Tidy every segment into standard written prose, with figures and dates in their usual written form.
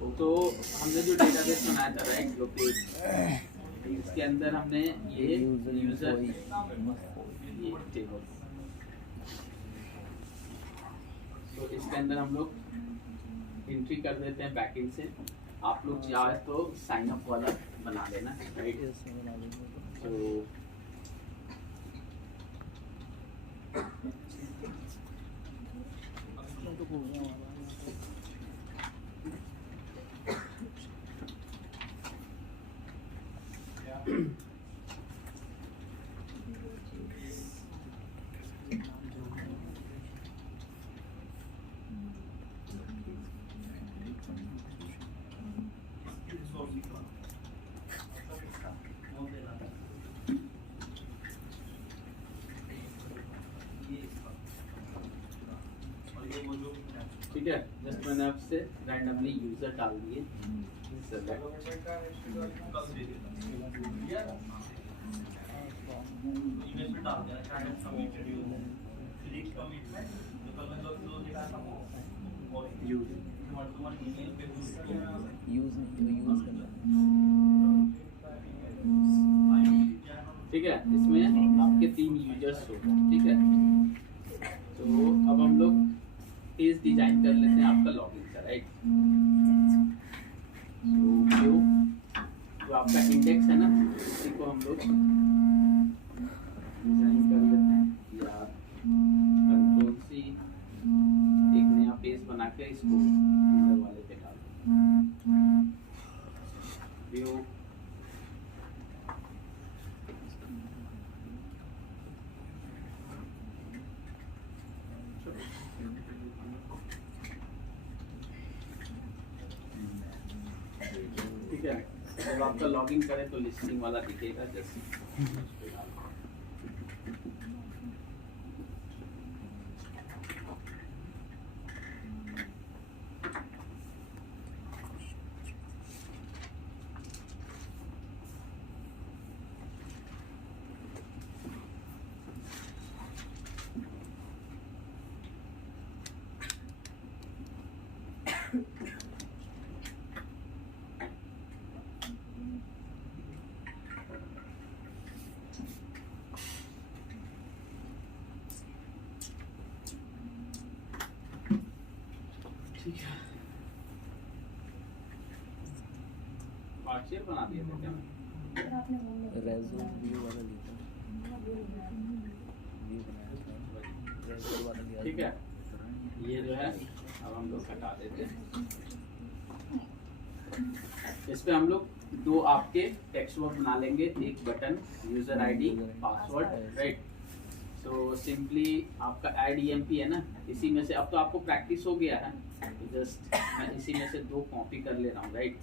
तो हमने जो डेटाबेस बनाया था राइट लोकेट, इसके अंदर हमने ये यूजर ये टेबल, तो इसके अंदर हम लोग एंट्री कर देते हैं बैकएंड से। आप लोग चाहे तो साइन अप वाला बना लेना राइट। तो ठीक है, जस्ट मैंने आपसे रैंडमली यूजर डाल दिए। ठीक है, इसमें आपके 3 यूजर्स होगा। ठीक है, तो अब हम लोग पेज डिजाइन कर लेते हैं आपका लॉगिन का राइट। तो जो आपका इंडेक्स है ना, इसी को हम लोग डिजाइन कर लेते हैं, या कंट्रोल सी एक नया पेज बना के इसको अंदर वाले पे डाल व्यू। ठीक है, जब आपका लॉगिन करें तो लिस्टिंग वाला दिखेगा जैसे। ठीक है, पार्शियल बना दिया था क्या? रेज़ो व्यू वाला लिया व्यू बनाया था, रेज़ो वाला लिया। ठीक है, ये जो है अब हम लोग हटा देते हैं। इस पे हम लोग 2 आपके टेक्स्ट वर्ड बना लेंगे, एक button, user ID, password right. So simply आपका ऐड ईएमपी है ना, इसी में से अब तो आपको प्रैक्टिस हो गया है, तो जस्ट मैं इसी में से 2 कॉपी कर ले रहा हूँ राइट।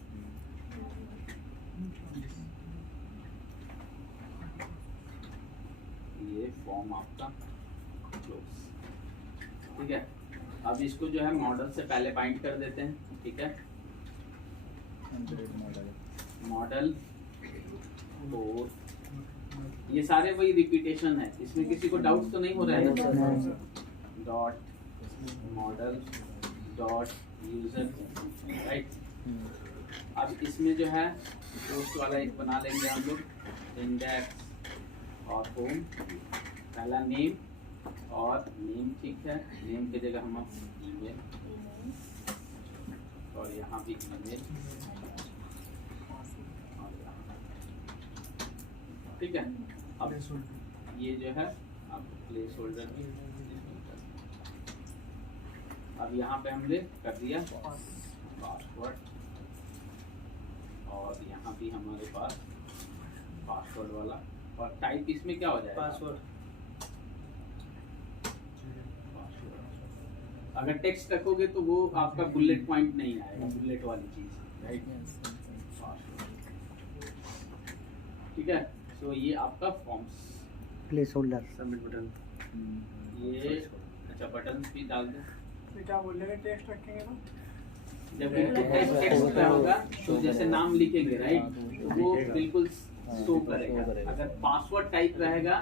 ये फॉर्म आपका क्लोज। ठीक है, अब इसको जो है मॉडल से पहले बाइंड कर देते हैं। ठीक है, मॉडल और ये सारे वही रिपीटेशन है, इसमें किसी को डाउट तो नहीं हो रहा है। Dot model dot user right. अब इसमें जो है पोस्ट वाला एक बना लेंगे हम लोग, इंडेक्स और होम, पहला नेम और नेम। ठीक है, नेम की जगह हम ईमेल, और यहाँ भी ईमेल। ठीक है, अब ये जो है अब प्लेस होल्डर भी, अब यहाँ पे हमने कर दिया पासवर्ड, और यहाँ भी हमारे पास पासवर्ड वाला, और टाइप इसमें क्या हो जाएगा? पासवर्ड। अगर टेक्स्ट रखोगे तो वो आपका बुलेट पॉइंट नहीं आएगा, बुलेट वाली चीज राइट। ठीक है, तो ये आपका forms, place holder, submit button, ये अच्छा बटन भी डाल दें। क्या बोल रहे हैं, टेक्स्ट रखेंगे तो जब टेक्स्ट होगा तो जैसे नाम लिखेंगे राइट, तो वो बिल्कुल शो करेगा। अगर पासवर्ड टाइप रहेगा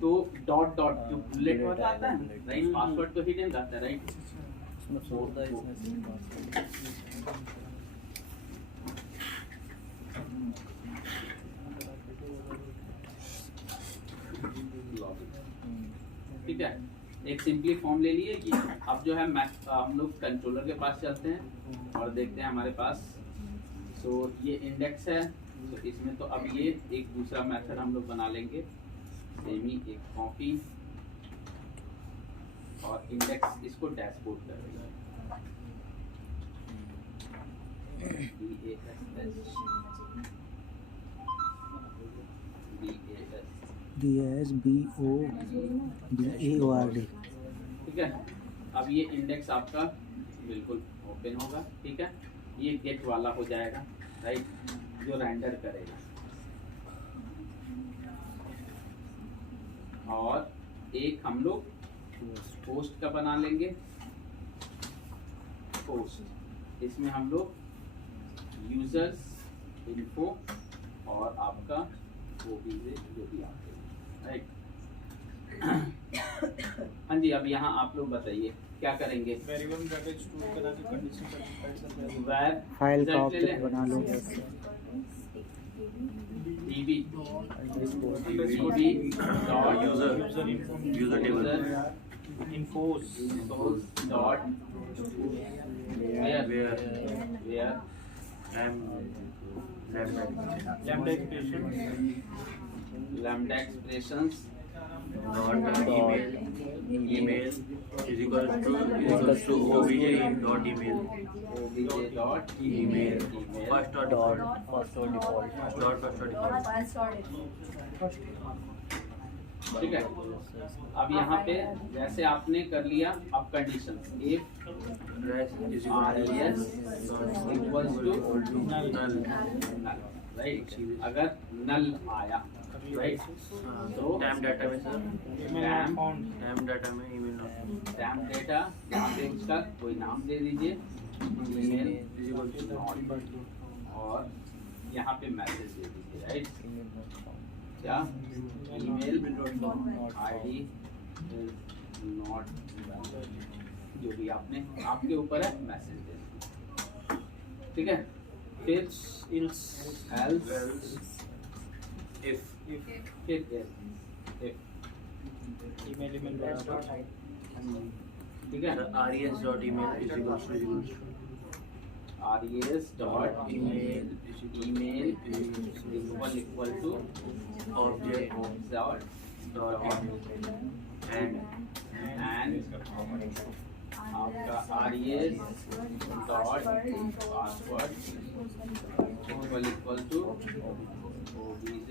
तो डॉट डॉट जो बुलेट वाला आता है राइट, पासवर्ड तो हिडन रहता है राइट। ठीक है, एक सिंपली फॉर्म ले लिए ये। अब जो है हम लोग कंट्रोलर के पास चलते हैं और देखते हैं हमारे पास। तो ये इंडेक्स है, तो इसमें तो अब ये एक दूसरा मेथड हम लोग बना लेंगे, सेमी एक कॉपी और इंडेक्स इसको डैशबोर्ड कर देंगे। DASBOARD। ठीक है, अब ये इंडेक्स आपका बिल्कुल ओपन होगा। ठीक है, ये गेट वाला हो जाएगा, राइट, जो रेंडर करेगा। और एक हम लोग पोस्ट का बना लेंगे, पोस्ट, इसमें हम लोग यूजर्स इन्फो और आपका वो भी जो भी आपके, राइट। हाँ जी, अब यहाँ आप लोग बताइए क्या करेंगे। वेरिएबल डाटा स्टोर करा के कंडीशन सेटिस्फाई Where फाइल का result ले ऑब्जेक्ट लें। बना लो। db dot user infos dot where lambda expressions email is equals to obj dot email obj dot email first dot dot default first और default dot first dot default ठीक है। अब यहाँ पे जैसे आपने कर लिया, अब condition if rest is res equals to null null, right. अगर नल आया, राइट, तो टाइम डाटा में सर टैम टाइम डाटा में email not टैम डेटा यहाँ पे उसका कोई नाम दे दीजिए, email is equals to not और यहाँ पे मैसेज दे दीजिए, राइट। क्या ईमेल आईडी नॉट, जो भी आपने, आपके ऊपर है, मैसेज दे दीजिए। ठीक है, फिर else else if फिर if, email ठीक है, res dot email is equals to res dot email equal to object dot and आपका res dot password equal to obj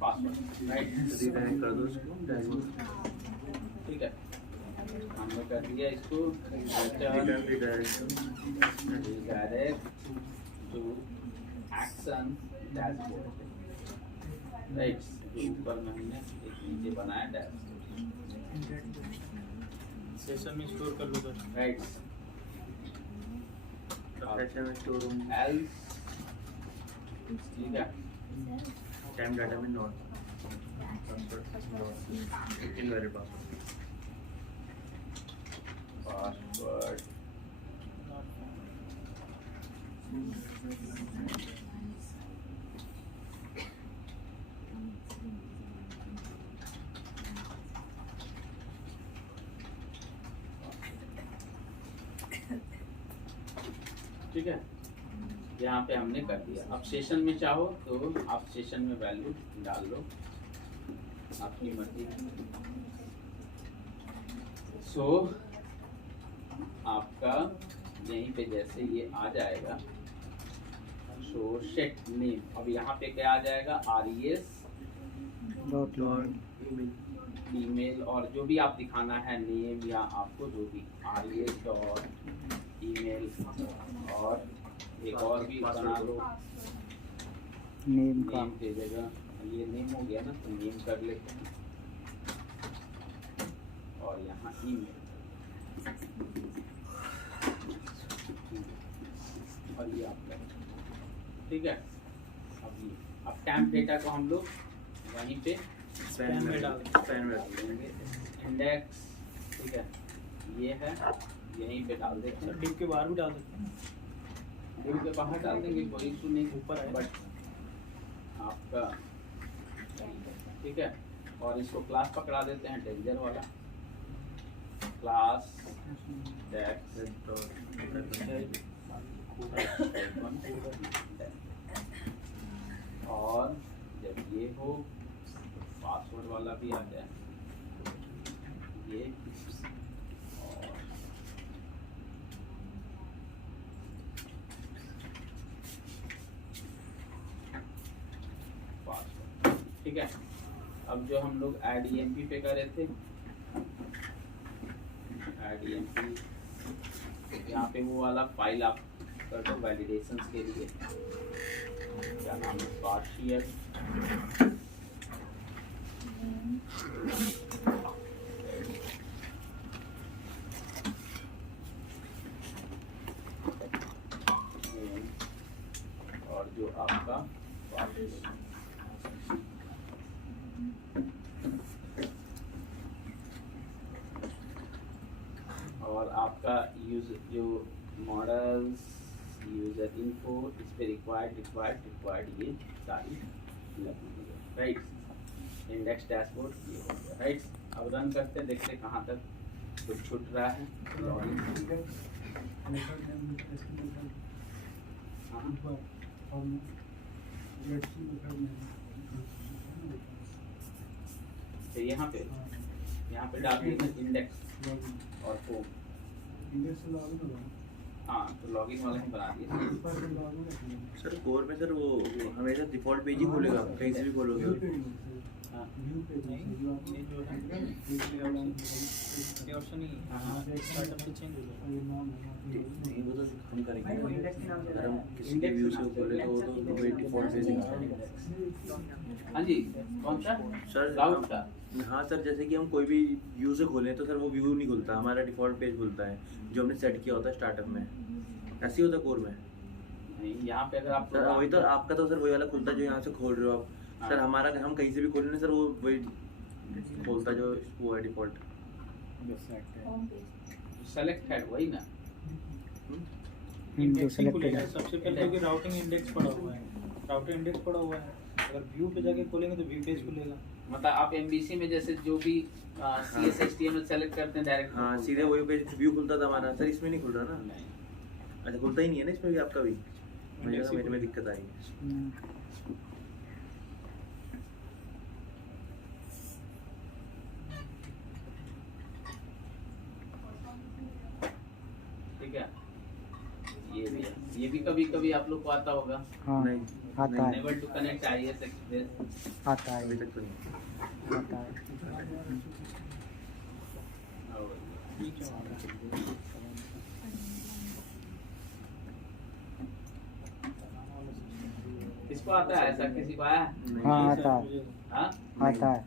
password, right। redirect कर दो उसको dashboard ठीक है, हमने कर दिया इसको redirect redirect to action dashboard, right। जो ऊपर में हमने एक नीचे बनाया डैशबोर्ड, सेशन में स्टोर कर लो सर। राइट। सेशन में स्टोर else, ठीक है, टाइम डाटा में नॉट इनवैलिड password ठीक है, यहाँ पे हमने कर दिया। अब सेशन में चाहो तो आप सेशन में वैल्यू डाल लो, आपकी मर्जी। सो आपका यहीं पे जैसे ये आ जाएगा, सो सेट नेम, अब यहाँ पे क्या आ जाएगा, res डॉट ईमेल और जो भी आप दिखाना है नेम या आपको जो भी res डॉट ईमेल, और एक और भी बना लो नेम का। नेम की जगह, ये नेम हो गया ना, तो नेम कर लेते हैं और यहाँ ईमेल और ये आपका, ठीक है। अब टैम्प डेटा को हम लोग वहीं पे स्पैन में डाल देंगे, इंडेक्स, ठीक है, ये है, यहीं पे डाल देते हैं। सर डिप के बाहर भी डाल सकते हैं। डिप के बाहर डाल देंगे, कोई इशू नहीं, ऊपर है। बट आपका ठीक है, और इसको क्लास पकड़ा देते हैं डेंजर वाला, क्लास डेक्स और जब ये हो पासवर्ड वाला भी आ जाए ये, और पासवर्ड, ठीक है। अब जो हम लोग ऐड ईएमपी पे कर रहे थे, ऐड ईएमपी, यहाँ पे वो वाला फाइल आप कर दो वैलिडेशंस के लिए, क्या नाम है, पार्शियल और जो आपका partial, और आपका यूज जो मॉडल्स यूजर इन्फो इस पे रिक्वायर्ड ये सारी लगेगी, राइट। इंडेक्स डैशबोर्ड ये हो गया, राइट। अब रन करते हैं, देखते हैं कहाँ तक कुछ छूट रहा है। तो यहाँ पे डाल देंगे इंडेक्स और होम, हाँ तो लॉगिन वाला ही बना दिया। सर कोर में सर वो हमेशा डिफॉल्ट पेज ही खोलेगा, कहीं से भी खोलोगे। हाँ ये जो है ये ऑप्शन ही स्टार्टअप से चेंज हो जाएगा। नहीं वो तो हम करेंगे, अगर हम किसी के व्यू से खोले तो वो डिफॉल्ट पेज है। हाँ जी, कौन सा सर क्लाउड का? हाँ सर, जैसे कि हम कोई भी व्यू से खोलें तो सर वो व्यू नहीं खुलता, हमारा डिफॉल्ट पेज खुलता है जो हमने सेट किया होता है स्टार्टअप में। ऐसे ही होता है कोर में? नहीं, यहाँ पे अगर आप सर वही तो आपका तो सर वही वाला खुलता है जो यहाँ से खोल रहे हो आप। हाँ। सर हमारा हम कहीं से भी खोल लें सर वो वही खोलता है जो वो है डिफॉल्ट। सेलेक्ट है वही ना, जो इंडेक्स ही सेलेक्टेड खुलेगा है। सबसे पहले, क्योंकि राउटिंग इंडेक्स पड़ा हुआ है, राउटिंग इंडेक्स पड़ा हुआ है। अगर व्यू पे जाके खोलेंगे तो व्यू पेज खुलेगा। मतलब आप एमबीसी में जैसे जो भी सीएस एचटीएमएल सेलेक्ट करते हैं डायरेक्ट, हाँ सीधे वही पेज व्यू खुलता था हमारा। सर इसमें नहीं खुल रहा ना? नहीं। अच्छा खुलता ही नहीं है ना इसमें भी आपका भी? इंडेक्स ही मेरे में खुलेगा। दिक्कत आई। ठीक है, ये भी कभी कभी आप लोग को आता होगा, हाँ नहीं आता है, unable to connect IIS express. आता अभी है, तक तो नहीं। आता है। ये क्या हो रहा है? किसको आता है ऐसा, किसी को आया? हाँ ये आता सर है, मुझे- हाँ आता है।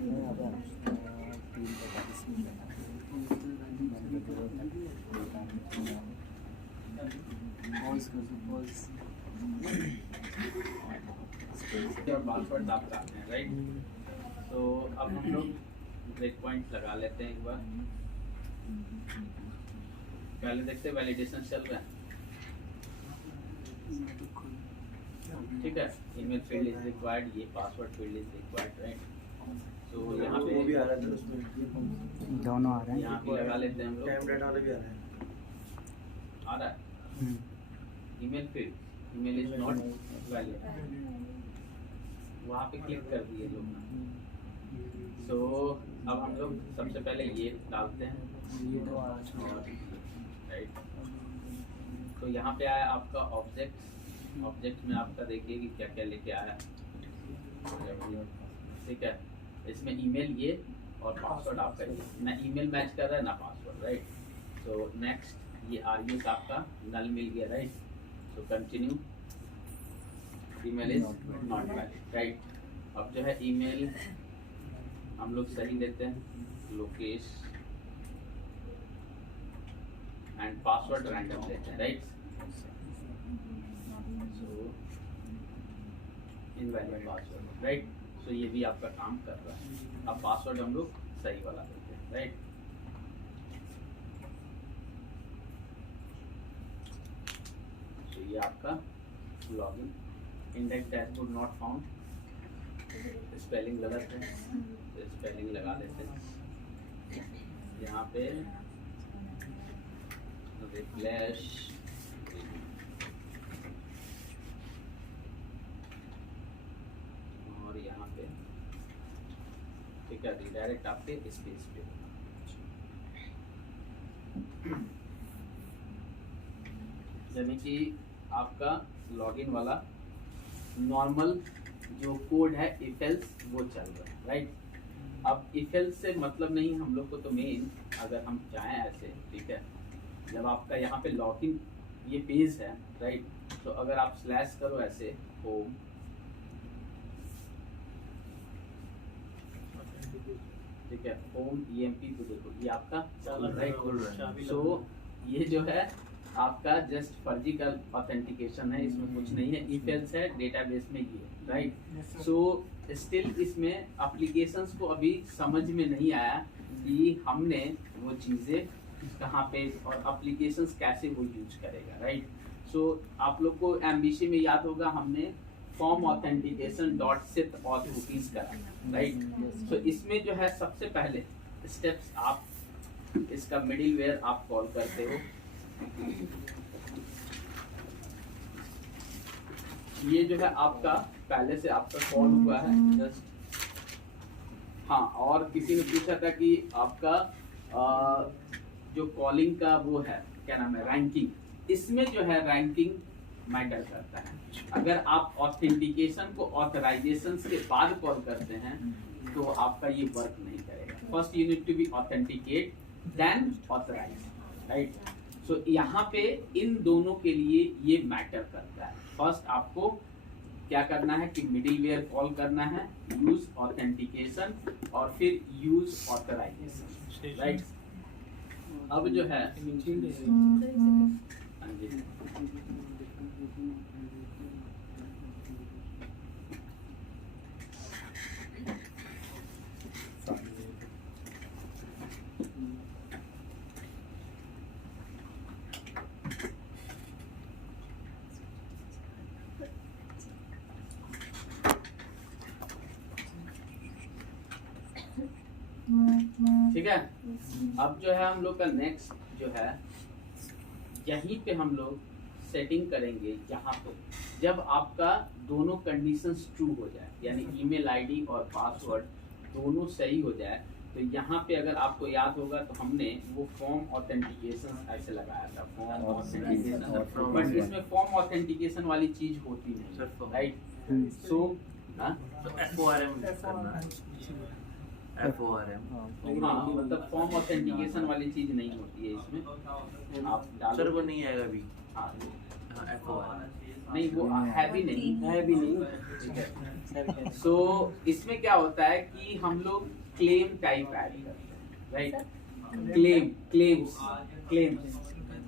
नहीं अबे 3 का इसमें मैंने तो पॉज कर दो पॉज और पासवर्ड आप डालते हैं, राइट? तो अब हम लोग ब्रेक पॉइंट लगा लेते हैं एक बार। पहले देखते हैं वैलिडेशन चल रहा है, ठीक है। ईमेल फील्ड इज रिक्वायर्ड, ये password field is required, right? तो यहाँ पे वो भी आ रहा था उसमें, दोनों आ रहे हैं। यहाँ पे लगा लेते हैं हम लोग, टाइम डेट वाला भी आ रहा है। आ रहा है email field, email is not valid, वहाँ पे क्लिक कर दिए लोग। तो अब हम लोग सबसे पहले ये डालते हैं, राइट? तो यहाँ पे आया आपका ऑब्जेक्ट में आपका देखिए कि क्या क्या लेके आया, ठीक है। इसमें ईमेल ये और पासवर्ड आपका ये, ना ईमेल मैच कर रहा है ना पासवर्ड, राइट? तो नेक्स्ट ये आरयूएस आपका नल मिल गया, राइट? तो continue, email is not valid, right? अब जो है ईमेल हम लोग सही देते हैं, लोकेश एंड पासवर्ड रैंडम देते हैं, राइट? सो इनवैलिड पासवर्ड, राइट? सो ये भी आपका काम कर रहा है। अब पासवर्ड हम लोग सही वाला देते हैं, राइट? तो ये आपका login, index dashboard not found, spelling गलत है तो स्पेलिंग लगा लेते हैं यहाँ पे, रिप्लेस और यहाँ पे, ठीक है, रिडायरेक्ट आपके स्पेस पे। यानी कि आपका लॉगिन वाला नॉर्मल जो कोड है इफ एल्स वो चल रहा है, राइट? अब इफ एल्स से मतलब नहीं हम लोग को, तो मेन अगर हम चाहें ऐसे, ठीक है, जब आपका यहाँ पे लॉगिन ये पेज है, राइट? तो अगर आप स्लैश करो ऐसे होम, ठीक है, होम EMP, तो देखो ये आपका चल रहा है, राइट? सो ये जो है आपका जस्ट फर्जी का ऑथेंटिकेशन है, इसमें कुछ नहीं है, इफ एल्स है डेटाबेस में ये, राइट? सो स्टिल इसमें एप्लीकेशंस को अभी समझ में नहीं आया कि हमने वो चीज़ें कहाँ पे और एप्लीकेशंस कैसे वो यूज करेगा, राइट? सो आप लोग को एमबीसी में याद होगा हमने form authentication dot set auth cookies करा, राइट? सो इसमें जो है सबसे पहले स्टेप्स आप इसका मिडिलवेयर आप कॉल करते हो, ये जो है आपका पहले से आपका कॉल हुआ है जस्ट, हाँ। और किसी ने पूछा था कि आपका जो कॉलिंग का वो है क्या नाम है, रैंकिंग, इसमें जो है रैंकिंग मैटर करता है। अगर आप ऑथेंटिकेशन को ऑथराइजेशन के बाद कॉल करते हैं तो आपका ये वर्क नहीं करेगा। First you need to be authenticate then authorize, right? So यहाँ पे इन दोनों के लिए ये मैटर करता है। फर्स्ट आपको क्या करना है कि मिडिलवेयर कॉल करना है, यूज ऑथेंटिकेशन और फिर यूज ऑथराइजेशन, राइट? अब जो है हाँ जी, ठीक है। अब जो है हम लोग का नेक्स्ट जो है, यहीं पे हम लोग सेटिंग करेंगे, यहाँ पे जब आपका दोनों कंडीशंस ट्रू हो जाए, यानी ईमेल आईडी और पासवर्ड दोनों सही हो जाए, तो यहाँ पे अगर आपको याद होगा तो हमने वो फॉर्म ऑथेंटिकेशन ऐसे लगाया था, फॉर्म ऑथेंटिकेशन, बट इसमें फॉर्म ऑथेंटिकेशन वाली चीज होती नहीं, राइट? सो FORM हाँ, मतलब फॉर्म ऑथेंटिकेशन वाली चीज नहीं होती है इसमें, आप सर वो नहीं आएगा अभी। हाँ FOR नहीं वो है भी नहीं है भी नहीं। ठीक है। सर क्या सो इसमें क्या होता है कि हम लोग क्लेम टाइप ऐड करते हैं, राइट।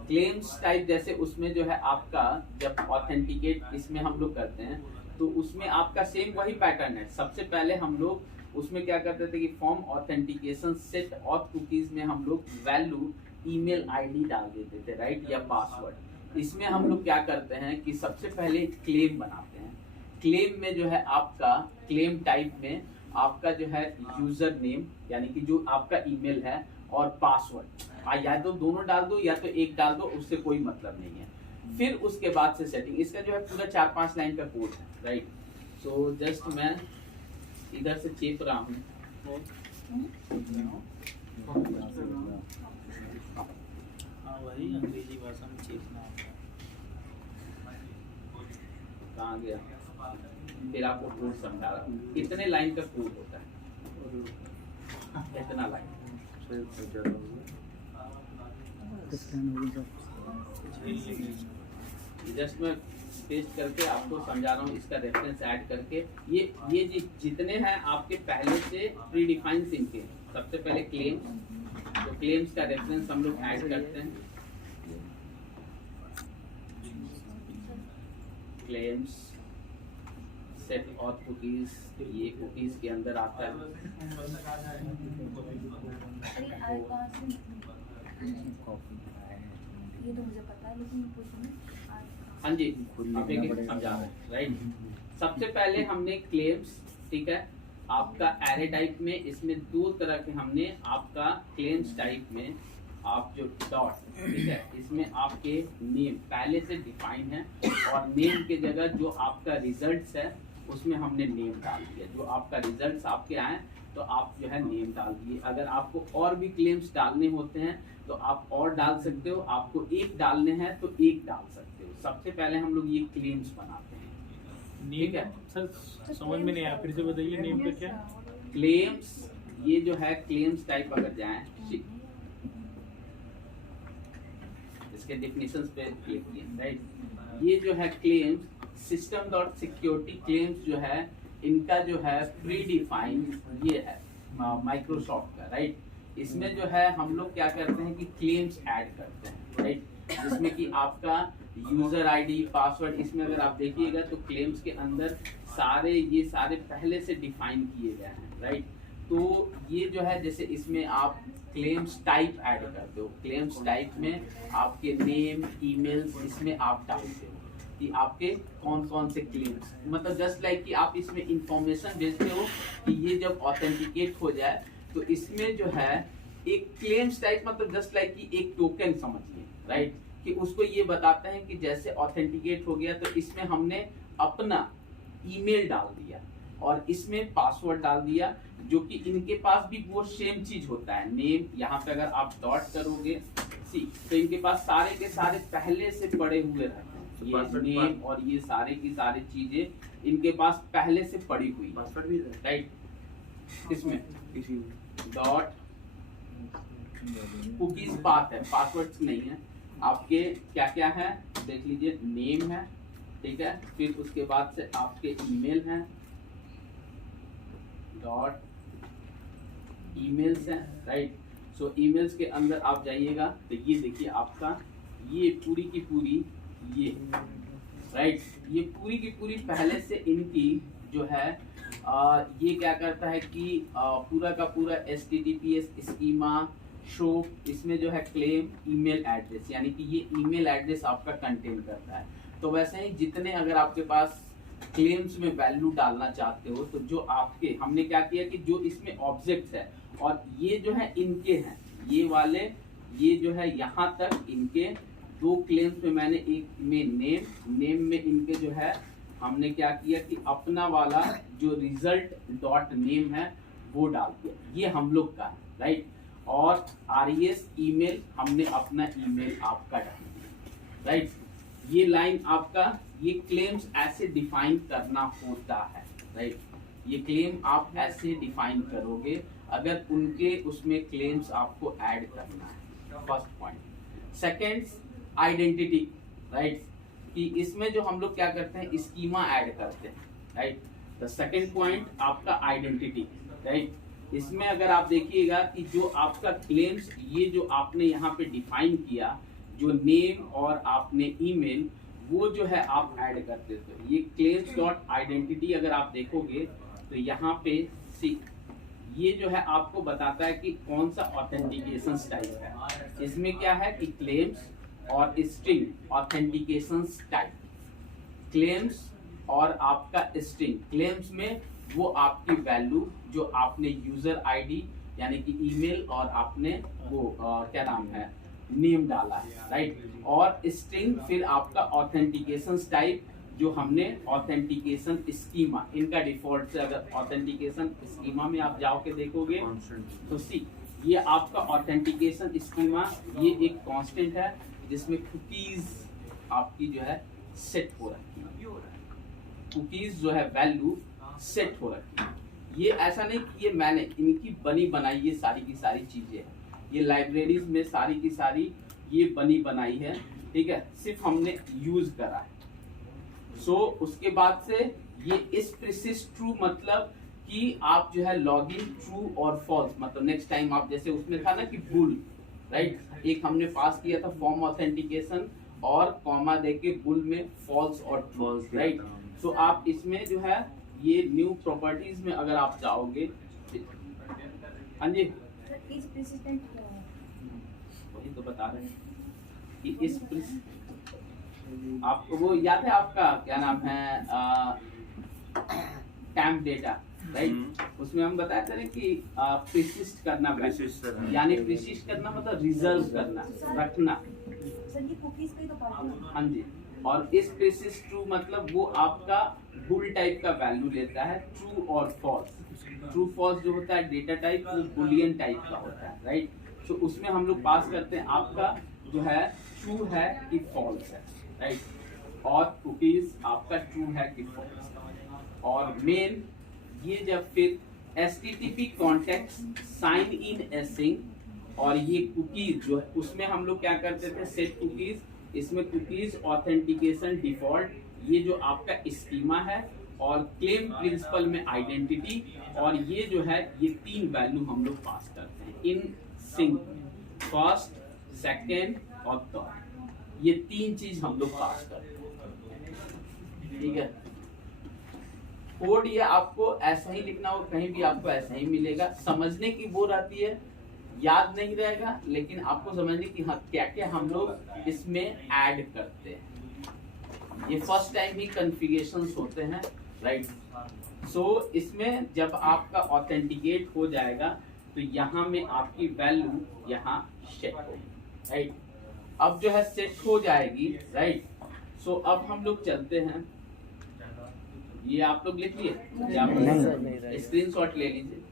क्लेम्स टाइप जैसे उसमें जो है आपका जब ऑथेंटिकेट इसमें हम लोग करते हैं तो उसमें आपका सेम वही पैटर्न है। सबसे पहले हम लोग उसमें क्या करते थे कि form authentication set auth cookies में हम लोग वैल्यू ईमेल आईडी डाल देते थे, राइट, या पासवर्ड। इसमें हम लोग क्या करते हैं कि सबसे पहले क्लेम बनाते हैं। क्लेम में जो है आपका क्लेम टाइप में आपका जो है यूजर नेम यानी कि जो आपका ईमेल है और पासवर्ड या तो दोनों डाल दो या तो एक डाल दो, उससे कोई मतलब नहीं है। फिर उसके बाद से सेटिंग इसका जो है पूरा 4-5 लाइन का कोड है, राइट। सो जस्ट मैं इधर से चेप रहा हूँ। हाँ वही अंग्रेजी भाषा में चेतना होता है। कहाँ गया? फिर आपको कोड समझा रहा हूँ। कितने लाइन का कोड होता है? कितना लाइन? जस्ट मैं पेस्ट करके आपको समझा रहा हूँ, इसका रेफरेंस ऐड करके। ये जितने हैं आपके पहले से प्री डिफाइन थीम के। सबसे पहले क्लेम्स, तो क्लेम्स का रेफरेंस हम लोग ऐड करते हैं। क्लेम्स सेट ऑफ कुकीज, ये कुकीज के अंदर आता है। ये तो मुझे पता है लेकिन हाँ जी, आप एक समझा रहे हैं, राइट। सबसे पहले हमने क्लेम्स, ठीक है, आपका एरे टाइप में इसमें दो तरह के हमने आपका क्लेम्स टाइप में आप जो डॉट, ठीक है, इसमें आपके नेम पहले से डिफाइन है और नेम के जगह जो आपका रिजल्ट्स है उसमें हमने नेम डाल दिया। जो आपका रिजल्ट्स आपके आए तो आप जो है नेम डाल दिए। अगर आपको और भी क्लेम्स डालने होते हैं तो आप और डाल सकते हो, आपको एक डालने हैं तो एक डाल सकते हो। सबसे पहले हम लोग ये क्लेम्स बनाते हैं, ठीक है। सर समझ में नहीं आया, फिर से बताइए नेम का क्या? क्लेम्स, ये जो है क्लेम्स टाइप अगर जाएं इसके डेफिनेशंस पे क्लिक किए, राइट। ये जो है claims system dot security claims जो है इनका जो है प्री डिफाइंड ये है माइक्रोसॉफ्ट का, राइट। इसमें जो है हम लोग क्या करते हैं कि क्लेम्स ऐड करते हैं, राइट, जिसमें कि आपका यूजर आईडी पासवर्ड, इसमें अगर आप देखिएगा तो क्लेम्स के अंदर ये सारे पहले से डिफाइन किए गए हैं, राइट। तो ये जो है जैसे इसमें आप क्लेम्स टाइप ऐड करते हो, क्लेम्स टाइप में आपके नेम ईमेल्स इसमें आप डालते हो कि आपके कौन कौन से क्लेम्स, मतलब जस्ट लाइक कि आप इसमें इंफॉर्मेशन भेजते हो कि ये जब ऑथेंटिकेट हो जाए तो इसमें जो है एक क्लेम्स टाइप मतलब जस्ट लाइक कि एक टोकन समझिए, राइट, कि उसको ये बताते हैं कि जैसे ऑथेंटिकेट हो गया तो इसमें हमने अपना ईमेल डाल दिया और इसमें पासवर्ड डाल दिया, जो कि इनके पास भी वो सेम चीज होता है। नेम यहाँ पे अगर आप डॉट करोगे तो इनके पास सारे के सारे पहले से पड़े हुए रहते हैं। ये नेम और ये सारे की सारी चीजें इनके पास पहले से पड़ी हुई, पासवर्ड भी है, राइट। इसमें डॉट कुकीज पाथ है, पासवर्ड्स नहीं है। आपके क्या क्या है देख लीजिए, नेम है, ठीक है, फिर उसके बाद से आपके ईमेल हैं, डॉट ईमेल्स हैं, राइट। सो ईमेल्स के अंदर आप जाइएगा तो ये देखिए आपका ये पूरी की पूरी ये, राइट, ये पूरी की पूरी पहले से इनकी जो है ये क्या करता है कि पूरा का पूरा HTTPS स्कीमा शो, इसमें जो है क्लेम ईमेल एड्रेस यानी कि ये ईमेल एड्रेस आपका कंटेन करता है। तो वैसे ही जितने अगर आपके पास क्लेम्स में वैल्यू डालना चाहते हो तो जो आपके हमने क्या किया कि जो इसमें ऑब्जेक्ट्स है और ये जो है इनके हैं, ये वाले ये जो है यहाँ तक इनके दो क्लेम्स में मैंने एक में नेम में इनके जो है हमने क्या किया कि अपना वाला जो रिजल्ट डॉट नेम है वो डाल दिया, ये हम लोग का है, राइट। और RES ईमेल हमने अपना ईमेल आपका डाल दिया, राइट। ये लाइन आपका ये क्लेम्स ऐसे डिफाइन करना होता है, राइट। ये क्लेम आप ऐसे डिफाइन करोगे अगर उनके उसमें क्लेम्स आपको ऐड करना है, first point. Second, identity, right, कि इसमें जो हम लोग क्या करते हैं स्कीमा ऐड करते हैं, राइट। द सेकंड पॉइंट आपका आइडेंटिटी, राइट। इसमें अगर आप देखिएगा कि जो आपका क्लेम्स, ये जो आपने यहाँ पे डिफाइन किया, जो नेम और आपने ईमेल, वो जो है आप ऐड करते हो। ये क्लेम्स डॉट आइडेंटिटी अगर आप देखोगे तो यहाँ पे सी ये जो है आपको बताता है कि कौन सा ऑथेंटिकेशन टाइप है। इसमें क्या है कि क्लेम्स और स्ट्रिंग ऑथेंटिकेशन टाइप, क्लेम्स और आपका स्ट्रिंग। क्लेम्स में वो आपकी वैल्यू जो आपने यूजर आईडी यानी कि ईमेल और आपने वो क्या नाम है नेम डाला है, राइट। और स्ट्रिंग फिर आपका ऑथेंटिकेशन टाइप जो हमने ऑथेंटिकेशन स्कीमा, इनका डिफॉल्ट से अगर ऑथेंटिकेशन स्कीमा में आप जाओ के देखोगे तो सी ये आपका ऑथेंटिकेशन स्कीमा, ये एक कांस्टेंट है जिसमें कुकीज आपकी जो है सेट हो रखी है, कुकीज जो है वैल्यू सेट हो रखी है। ये ऐसा नहीं कि ये मैंने इनकी बनी बनाई ये सारी की सारी चीजें हैं, ये लाइब्रेरीज में सारी की सारी ये बनी बनाई है, ठीक है, सिर्फ हमने यूज करा है। सो उसके बाद से ये इस प्रिसिस्ट ट्रू मतलब कि आप जो है लॉगिन ट्रू और फॉल्स, मतलब नेक्स्ट टाइम आप जैसे उसमें था ना कि बुल, राइट, एक हमने पास किया था फॉर्म ऑथेंटिकेशन और कॉमा देके बुल में फॉल्स और ट्रू, राइट। तो आप इसमें जो है ये न्यू प्रॉपर्टीज में अगर आप जाओगे, हाँ जी वही तो बता रहे हैं कि इस आपको वो याद है आपका क्या नाम है टैम्प डेटा, राइट। उसमें हम बताए थे कि प्रिसिस्ट करना, यानी प्रिसिस्ट करना मतलब रिजर्व करना, रखना, हाँ जी। और इस प्रिसिस्ट ट्रू मतलब वो आपका बुल टाइप का वैल्यू लेता है, ट्रू और फॉल्स। ट्रू फॉल्स जो होता है डेटा टाइप वो बुलियन टाइप का होता है, राइट। तो उसमें हम लोग पास करते हैं आपका जो है ट्रू है कि फॉल्स है, राइट। और कुकीज आपका ट्रू है कि फॉल्स है। और मेन ये जब फिर HTTP कॉन्टेक्स्ट साइन इन एसिंग और ये कुकीज जो है उसमें हम लोग क्या करते थे सेट कुकीज, इसमें कुकीज ऑथेंटिकेशन डिफॉल्ट, ये जो आपका स्कीमा है, और क्लेम प्रिंसिपल में आइडेंटिटी, और ये जो है ये तीन वैल्यू हम लोग पास करते हैं इन सिंक, फर्स्ट, सेकेंड और थर्ड, ये तीन चीज हम लोग पास करते हैं, ठीक है। कोड ये आपको ऐसा ही लिखना हो, कहीं भी आपको ऐसा ही मिलेगा। समझने की वो रहती है, याद नहीं रहेगा, लेकिन आपको समझने की हाँ क्या क्या हम लोग इसमें ऐड करते हैं। ये फर्स्ट टाइम ही कॉन्फ़िगरेशंस होते हैं, राइट। सो इसमें जब आपका ऑथेंटिकेट हो जाएगा तो यहाँ में आपकी वैल्यू यहाँ सेट होगी, राइट। अब जो है सेट हो जाएगी, राइट। सो अब हम लोग चलते हैं, ये आप लोग लिख लिए, स्क्रीनशॉट ले लीजिए।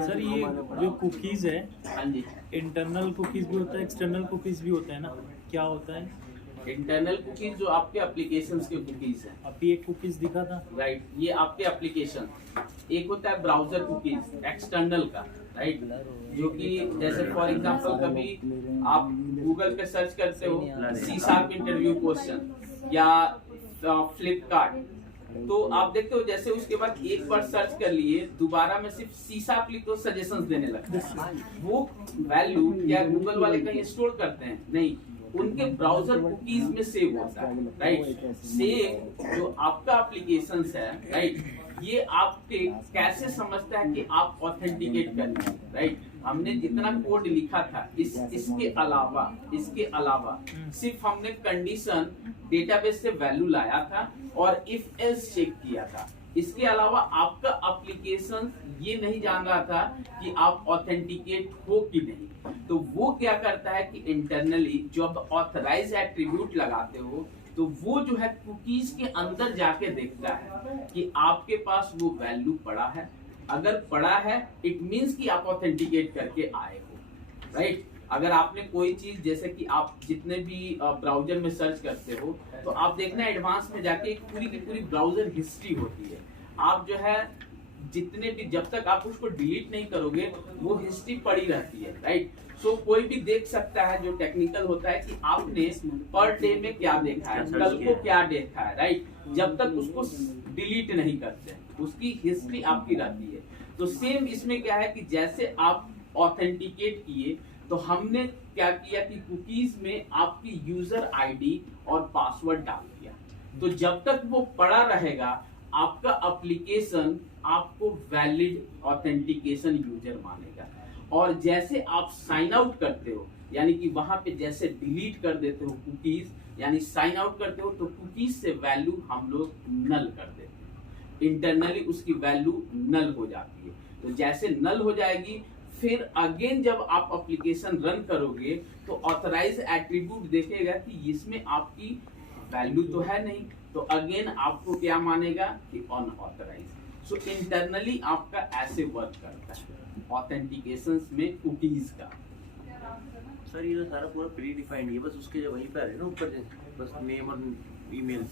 सर ये जो कुकीज है, हाँ जी, इंटरनल कुकीज भी होता है, एक्सटर्नल कुकीज भी होता है ना, क्या होता है? इंटरनल कुकीज जो आपके एप्लीकेशंस के कुकीज हैं, अभी एक कुकीज दिखा था, राइट। ये आपके एप्लीकेशन, एक होता है ब्राउजर कुकीज एक्सटर्नल का, राइट, जो कि जैसे फॉर एग्जांपल कभी आप गूगल पे सर्च करते हो C# इंटरव्यू क्वेश्चन या फ्लिपकार्ट, तो आप देखते हो जैसे उसके बाद एक बार सर्च कर लिए, दोबारा में सिर्फ C# लिख तो सजेशंस देने लगते हैं। वो वैल्यू क्या गूगल वाले कहीं स्टोर करते हैं? नहीं, उनके ब्राउजर कुकीज में सेव होता है, राइट। सेव जो आपका एप्लीकेशन है, राइट, ये आपके कैसे समझता है कि आप ऑथेंटिकेट कर रहे हैं, राइट। हमने जितना कोड लिखा था इसके अलावा सिर्फ हमने कंडीशन डेटाबेस से वैल्यू लाया था और इफ एल्स चेक किया था। इसके अलावा आपका एप्लीकेशन ये नहीं जान रहा था कि आप ऑथेंटिकेट हो कि नहीं। तो वो क्या करता है कि इंटरनली जब ऑथराइज एट्रीब्यूट लगाते हो तो वो जो है कुकीज के अंदर जाके देखता है कि आपके पास वो वैल्यू पड़ा है। अगर पड़ा है इट मींस कि आप ऑथेंटिकेट करके आए हो, राइट। अगर आपने कोई चीज जैसे कि आप जितने भी ब्राउजर में सर्च करते हो तो आप देखना एडवांस में जाके पूरी की पूरी ब्राउजर हिस्ट्री होती है। आप जो है जितने भी, जब तक आप उसको डिलीट नहीं करोगे वो हिस्ट्री पड़ी रहती है, राइट। सो कोई भी देख सकता है जो टेक्निकल होता है कि आपने पर डे में क्या देखा है, कल को क्या देखा है, राइट। जब तक उसको डिलीट नहीं करते उसकी हिस्ट्री आपकी रहती है। तो सेम इसमें क्या है कि जैसे आप ऑथेंटिकेट किए तो हमने क्या किया कि कुकीज में आपकी यूजर आईडी और पासवर्ड डाल दिया। तो जब तक वो पड़ा रहेगा आपका एप्लीकेशन आपको वैलिड ऑथेंटिकेशन यूजर मानेगा। और जैसे आप साइन आउट करते हो, यानी कि वहां पे जैसे डिलीट कर देते हो कुकीज, यानी साइन आउट करते हो, तो कुकीज से वैल्यू हम लोग नल कर देते हैं, इंटरनली उसकी वैल्यू नल हो जाती है। तो जैसे नल हो जाएगी फिर अगेन जब आप एप्लीकेशन रन करोगे तो ऑथराइज एट्रीब्यूट देखेगा कि इसमें आपकी वैल्यू तो है नहीं, तो अगेन आपको क्या मानेगा कि अनऑथराइज। सो इंटरनली आपका ऐसे वर्क करता है ऑथेंटिकेशन में कुकीज का। सर ये तो सारा पूरा प्री डिफाइंड है, बस उसके जो वहीं पे आ रहे हैं ना ऊपर से, बस नेम और ईमेल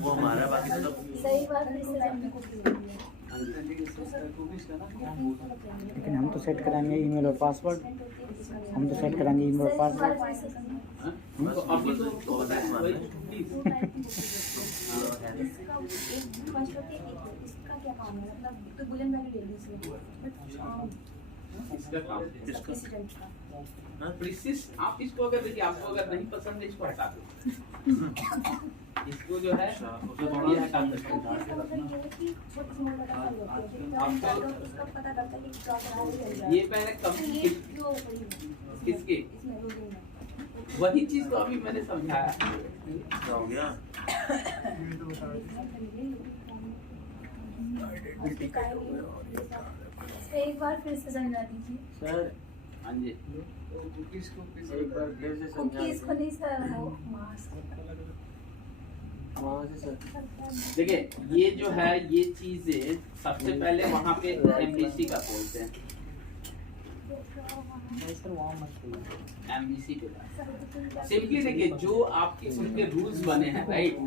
वो हमारा, बाकी तो सब सही बात है। लेकिन हम तो सेट कराएंगे ईमेल और पासवर्ड, हम तो सेट कराएंगे ईमेल और पासवर्ड। तो अभी तो बताया भाई प्लीज। इसका क्या काम है, मतलब तो बुलियन वैल्यू ले लीजिए, इसका काम प्रेसिडेंट का प्रिसिस्ट। आप इसको अगर देखिए, आपको अगर नहीं पसंद है इसको हटा दो। इसको जो है ये हटा दो। ये मैंने किसके वही चीज तो अभी मैंने समझाया। क्या हो गया? एक बार फिर से समझा दीजिए सर। हाँ जी, एक बार फिर से समझा कुकीज को नहीं सर, वो मास्क। वहाँ से सर। देखिए ये जो है ये चीजें सबसे पहले वहाँ पे एमबीसी का बोलते हैं, एमबीसी पे सिंपली देखिए जो आपके उनके रूल्स बने हैं, राइट।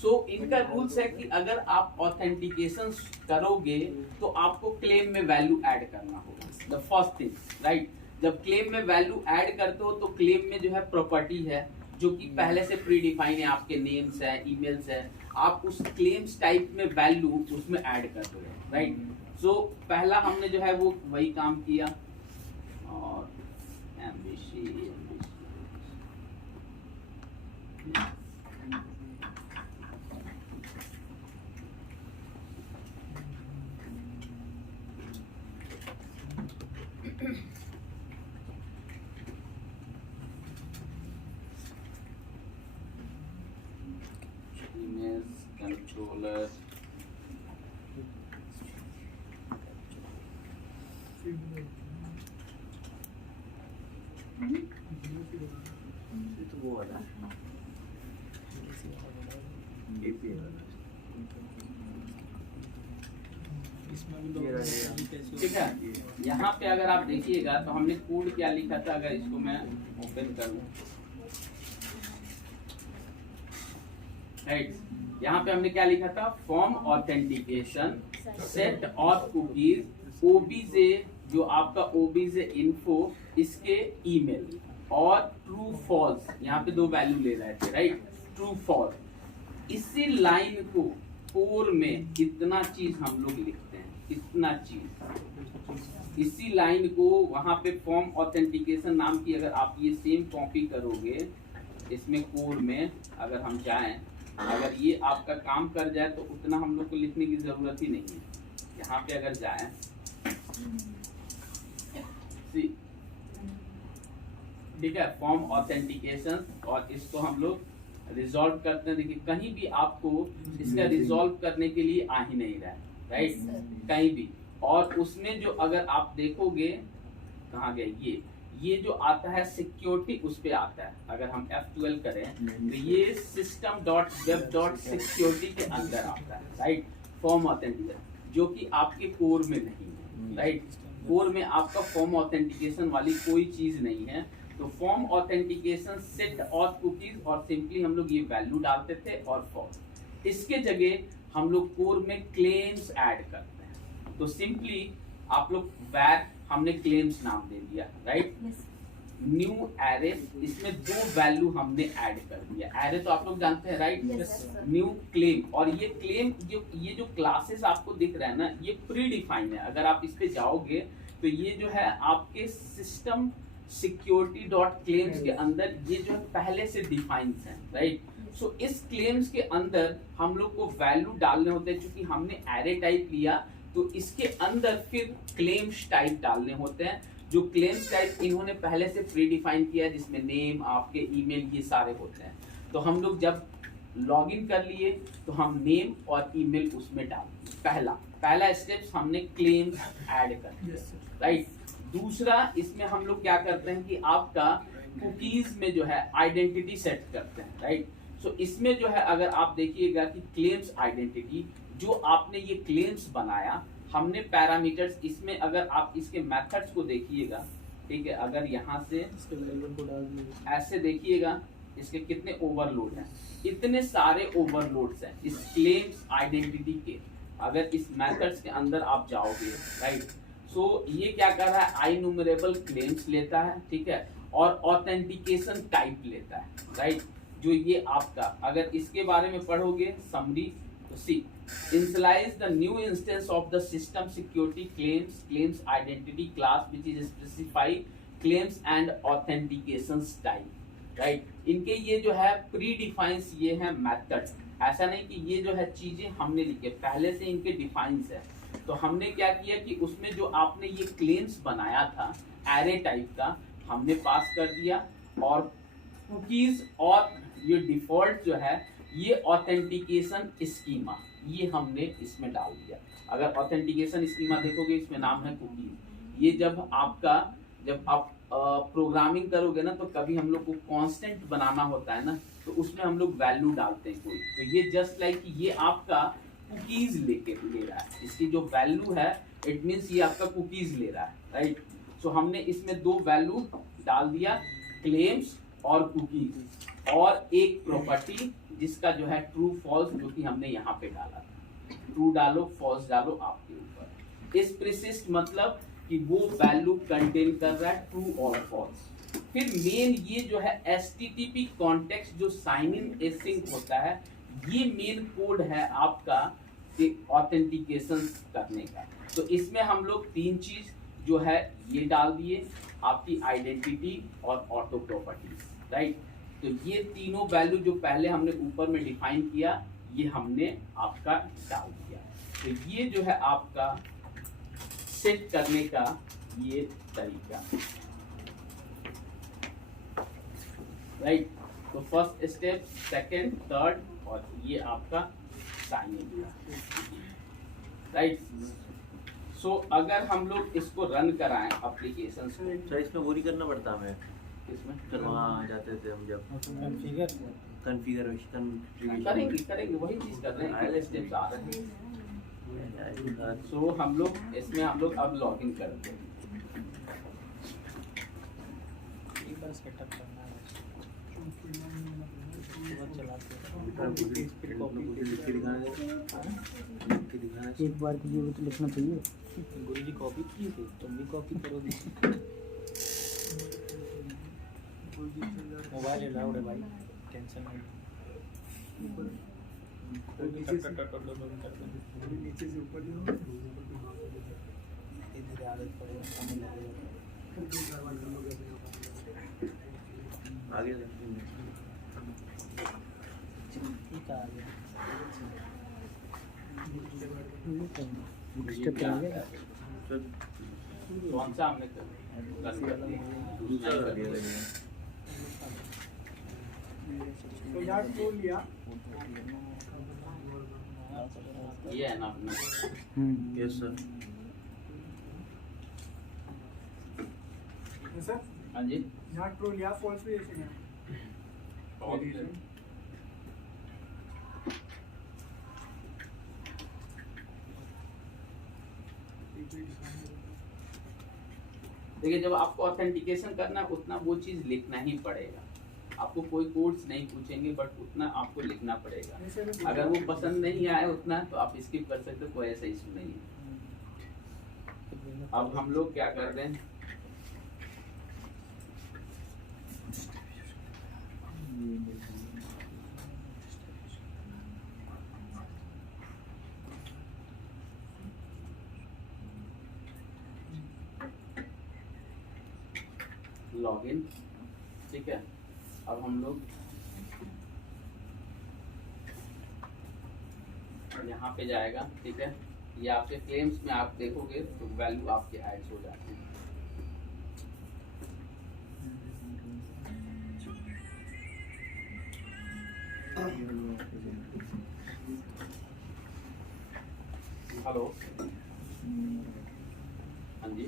सो इनका रूल्स है कि अगर आप ऑथेंटिकेशन करोगे तो आपको क्लेम में वैल्यू ऐड करना होगा, द फर्स्ट थिंग, राइट। जब क्लेम में वैल्यू ऐड करते हो तो क्लेम में जो है प्रॉपर्टी है जो कि पहले से प्री डिफाइन है, आपके नेम्स है, ईमेल्स है, आप उस क्लेम्स टाइप में वैल्यू उसमें ऐड कर दो, राइट। सो पहला हमने जो है वो वही काम किया। और एमबीसी इमेज कंट्रोलर तो वो वाला API वाला। ठीक है। यहाँ पे अगर आप देखिएगा तो हमने कोड क्या लिखा था, अगर इसको मैं ओपन करूँ, राइट। यहाँ पे हमने क्या लिखा था, form authentication set of cookies OBJ, जो आपका ओबीजे इन्फो, इसके ईमेल और ट्रू फॉल्स, यहाँ पे दो वैल्यू ले रहे थे, राइट, ट्रू फॉल्स। इसी लाइन को कोर में कितना चीज हम लोग लिखते हैं, इतना चीज, इसी लाइन को वहां पे फॉर्म ऑथेंटिकेशन नाम की अगर आप ये सेम कॉपी करोगे इसमें कोर में, अगर हम जाएं, अगर ये आपका काम कर जाए तो उतना हम लोग को लिखने की जरूरत ही नहीं है। यहाँ पे अगर जाएं, ठीक है, फॉर्म ऑथेंटिकेशन, और इसको हम लोग रिजॉल्व करते हैं। देखिए कहीं भी आपको इसका रिजॉल्व करने के लिए आ ही नहीं रहा है, राइट, कहीं भी। और उसमें जो अगर आप देखोगे कहाँ गया ये जो आता है सिक्योरिटी, उस पे आता है। अगर हम F12 करें तो ये system.web.security के अंदर आता है, राइट, फॉर्म ऑथेंटिकेशन, जो कि आपके कोर में नहीं है, राइट। कोर में आपका फॉर्म ऑथेंटिकेशन वाली कोई चीज नहीं है। तो form authentication set of cookies, और सिंपली हम लोग ये वैल्यू डालते थे और फॉल्स। इसके जगह हम लोग कोर में क्लेम्स ऐड करते हैं। तो सिंपली आप लोग where हमने क्लेम्स नाम दे दिया, राइट। यस न्यू एरे, इसमें 2 वैल्यू हमने ऐड कर दिया। एरे तो आप लोग जानते हैं, right. Yes sir new claim, और ये क्लेम ये जो क्लासेस आपको दिख रहा है ना, ये प्री डिफाइन है। अगर आप इस पे जाओगे तो ये जो है आपके सिस्टम सिक्योरिटी डॉट क्लेम्स के अंदर ये जो है पहले से डिफाइन है, राइट। सो इस क्लेम्स के अंदर हम लोग को वैल्यू डालने होते हैं। चूंकि हमने एरे टाइप लिया तो इसके अंदर फिर क्लेम्स टाइप डालने होते हैं। जो क्लेम्स टाइप इन्होंने पहले से प्री डिफाइन किया है, जिसमें नेम, आपके ईमेल, ये सारे होते हैं। तो हम लोग जब लॉगिन कर लिए तो हम नेम और ईमेल उसमें डाल दिए। पहला स्टेप्स हमने क्लेम्स ऐड कर दिया, राइट। दूसरा इसमें हम लोग क्या करते हैं कि आपका कुकीज में जो है आइडेंटिटी सेट करते हैं, राइट। सो इसमें जो है अगर आप देखिएगा कि क्लेम्स आइडेंटिटी, जो आपने ये क्लेम्स बनाया, हमने पैरामीटर्स इसमें, अगर आप इसके मेथड्स को देखिएगा, ठीक है, अगर यहाँ से इसके लेवल को डाल दीजिए। ऐसे देखिएगा इसके कितने ओवरलोड हैं, इतने सारे ओवरलोड्स हैं इस क्लेम्स आइडेंटिटी के। अगर इस मेथड्स के अंदर आप जाओगे, राइट, सो ये क्या कर रहा है, आई न्यूमरेबल क्लेम्स लेता है, ठीक है, और ऑथेंटिकेशन टाइप लेता है, राइट। जो ये आपका, अगर इसके बारे में पढ़ोगे समरी, तो सी initialize the new instance of the system security claims identity class which is specify claims and authentication type, right। इनके ये जो है प्री डिफाइंस ये है मेथड्स। ऐसा नहीं कि ये जो है चीजें हमने लिखे, पहले से इनके डिफाइंस है। तो हमने क्या किया कि उसमें जो आपने ये क्लेम्स बनाया था एरे टाइप का, हमने पास कर दिया, और कुकीज और ये डिफॉल्ट जो है ये ऑथेंटिकेशन स्कीमा, ये हमने इसमें डाल दिया। अगर ऑथेंटिकेशन स्कीमा देखोगे, इसमें नाम है कुकीज। ये जब आप प्रोग्रामिंग करोगे ना, तो कभी हम लोग को कांस्टेंट बनाना होता है ना, तो उसमें हम लोग वैल्यू डालते हैं कोई। तो ये जस्ट लाइक ये आपका कुकीज ले रहा है, इसकी जो वैल्यू है इट मीन्स ये आपका कुकीज ले रहा है, राइट। सो हमने इसमें 2 वैल्यू डाल दिया, क्लेम्स और कुकीज, और एक प्रॉपर्टी जिसका जो है ट्रू फॉल्स, जो कि हमने यहाँ पे डाला था। ट्रू डालो, फॉल्स डालो आपके ऊपर। इस प्रिसिस्ट मतलब कि वो वैल्यू कंटेन कर रहा है ट्रू और फॉल्स। फिर मेन ये जो है HTTP कॉन्टेक्स्ट जो साइन इन एसिंक होता है, ये मेन कोड है आपका ऑथेंटिकेशन करने का। तो इसमें हम लोग 3 चीज जो है ये डाल दिए, आपकी आइडेंटिटी और ऑटो प्रॉपर्टीज, राइट। तो ये तीनों वैल्यू जो पहले हमने ऊपर में डिफाइन किया, ये हमने आपका डाल दिया। तो ये जो है आपका सेट करने का ये तरीका, राइट। तो फर्स्ट स्टेप, सेकंड, थर्ड, और ये आपका साइन इन, राइट। सो अगर हम लोग इसको रन कराएं एप्लीकेशन को, सर इसमें वो नहीं करना पड़ता हमें, इसमें सर वहाँ जाते थे हम जब कॉन्फ़िगरेशन करेंगे वही चीज कर रहे हैं, अगले स्टेप्स आ रहे हैं। सो हम लोग इसमें अब लॉगिन करते हैं। एक बार सेटअप करना है, चलाते एक बार की भी तो लिखना चाहिए। गुरु जी कॉपी किए थे, तुम भी कॉपी करोगे। मोबाइल अलाउड है भाई, टेंशन नहीं। नीचे से ऊपर धीरे आदत पड़ेगा, समय लगेगा। आगे ठीक आ गया। स्टेप करेंगे। कौन सा हमने रन कर दिया, दूसरा कर दिया। तो यार तो लिया ये है ना अपना। Yes sir. सर हाँ जी, यहाँ ट्रू लिया, फॉल्स भी ऐसे है। देखिए जब आपको ऑथेंटिकेशन करना है उतना वो चीज़ लिखना ही पड़ेगा। आपको कोई कोड्स नहीं पूछेंगे, बट उतना आपको लिखना पड़ेगा। अगर वो पसंद नहीं आए उतना तो आप स्किप कर सकते हो, कोई ऐसा इशू नहीं है। अब हम लोग क्या कर दें, लॉगिन, ठीक है। अब हम लोग यहाँ पे जाएगा, ठीक है। ये आपके क्लेम्स में आप देखोगे तो वैल्यू आपके ऐड हो जाते हैं। हेलो, हाँ जी,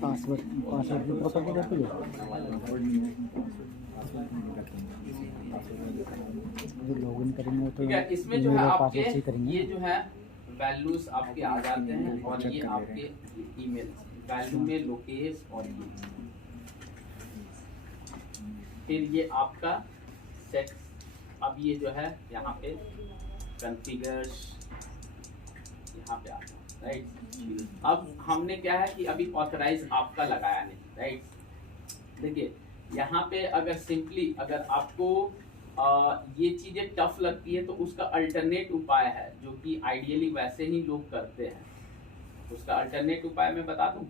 पासवर्ड भी पता कर देते हो जो लॉगिन करेंगे तो ठीक है। इसमें जो है email और आपके password से करेंगे। ये जो है वैल्यूज आपके आ जाते हैं और ये आपके ईमेल वैल्यू में लोकेश और ये फिर ये आपका सेट। अब ये जो है यहाँ पे कॉन्फ़िगर्स यहाँ पे आता है, राइट। अब हमने क्या है कि अभी ऑथराइज आपका लगाया नहीं, राइट। देखिए यहाँ पे अगर सिंपली अगर आपको ये चीजें टफ लगती है तो उसका अल्टरनेट उपाय है जो कि आइडियली वैसे ही लोग करते हैं। उसका अल्टरनेट उपाय मैं बता दूं,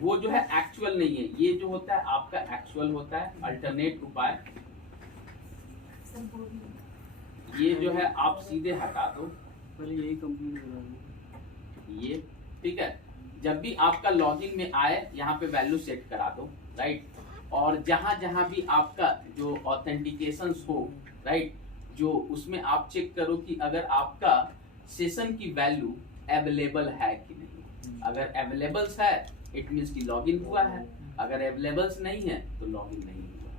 वो जो है एक्चुअल नहीं है, ये जो होता है आपका एक्चुअल होता है। अल्टरनेट उपाय ये जो है आप सीधे हटा दो, पहले यही कंप्लीट करा ये ठीक है। जब भी आपका लॉगिन में आए यहाँ पे वैल्यू सेट करा दो, राइट। और जहां जहां भी आपका जो ऑथेंटिकेशन हो, राइट, जो उसमें आप चेक करो कि अगर आपका सेशन की वैल्यू अवेलेबल है कि नहीं। अगर अवेलेबल्स है इट मींस कि लॉगिन हुआ है, अगर अवेलेबल्स नहीं है तो लॉगिन नहीं हुआ।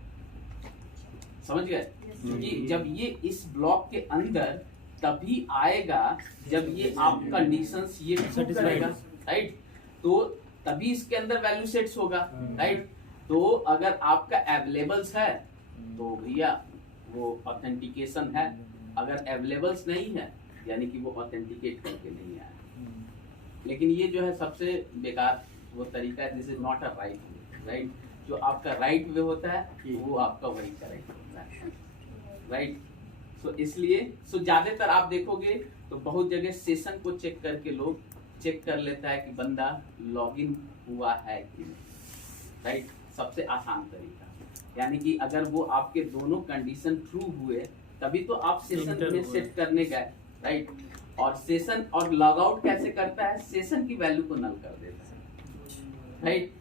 समझ गए? क्योंकि जब ये इस ब्लॉक के अंदर तभी आएगा जब ये आप कंडीशंस ये फिट करेगा, राइट। तो तभी इसके अंदर वैल्यू सेट्स होगा, राइट। तो अगर आपका अवेलेबल्स है तो भैया वो ऑथेंटिकेशन है, अगर अवेलेबल्स नहीं है यानी कि वो ऑथेंटिकेट करके नहीं आया। लेकिन ये जो है सबसे बेकार वो तरीका है, this is not a right way, right. जो आपका राइट वे होता है वो आपका वही करेक्ट होता है, राइट। सो इसलिए ज्यादातर आप देखोगे तो बहुत जगह सेशन को चेक करके लोग चेक कर लेता है कि बंदा लॉगिन हुआ है कि नहीं, राइट। सबसे आसान तरीका, यानी कि अगर वो आपके दोनों कंडीशन ट्रू हुए तभी तो आप सेशन में सेट करने गए, राइट। और सेशन और लॉग आउट कैसे करता है, सेशन की वैल्यू को नल कर देता है, राइट।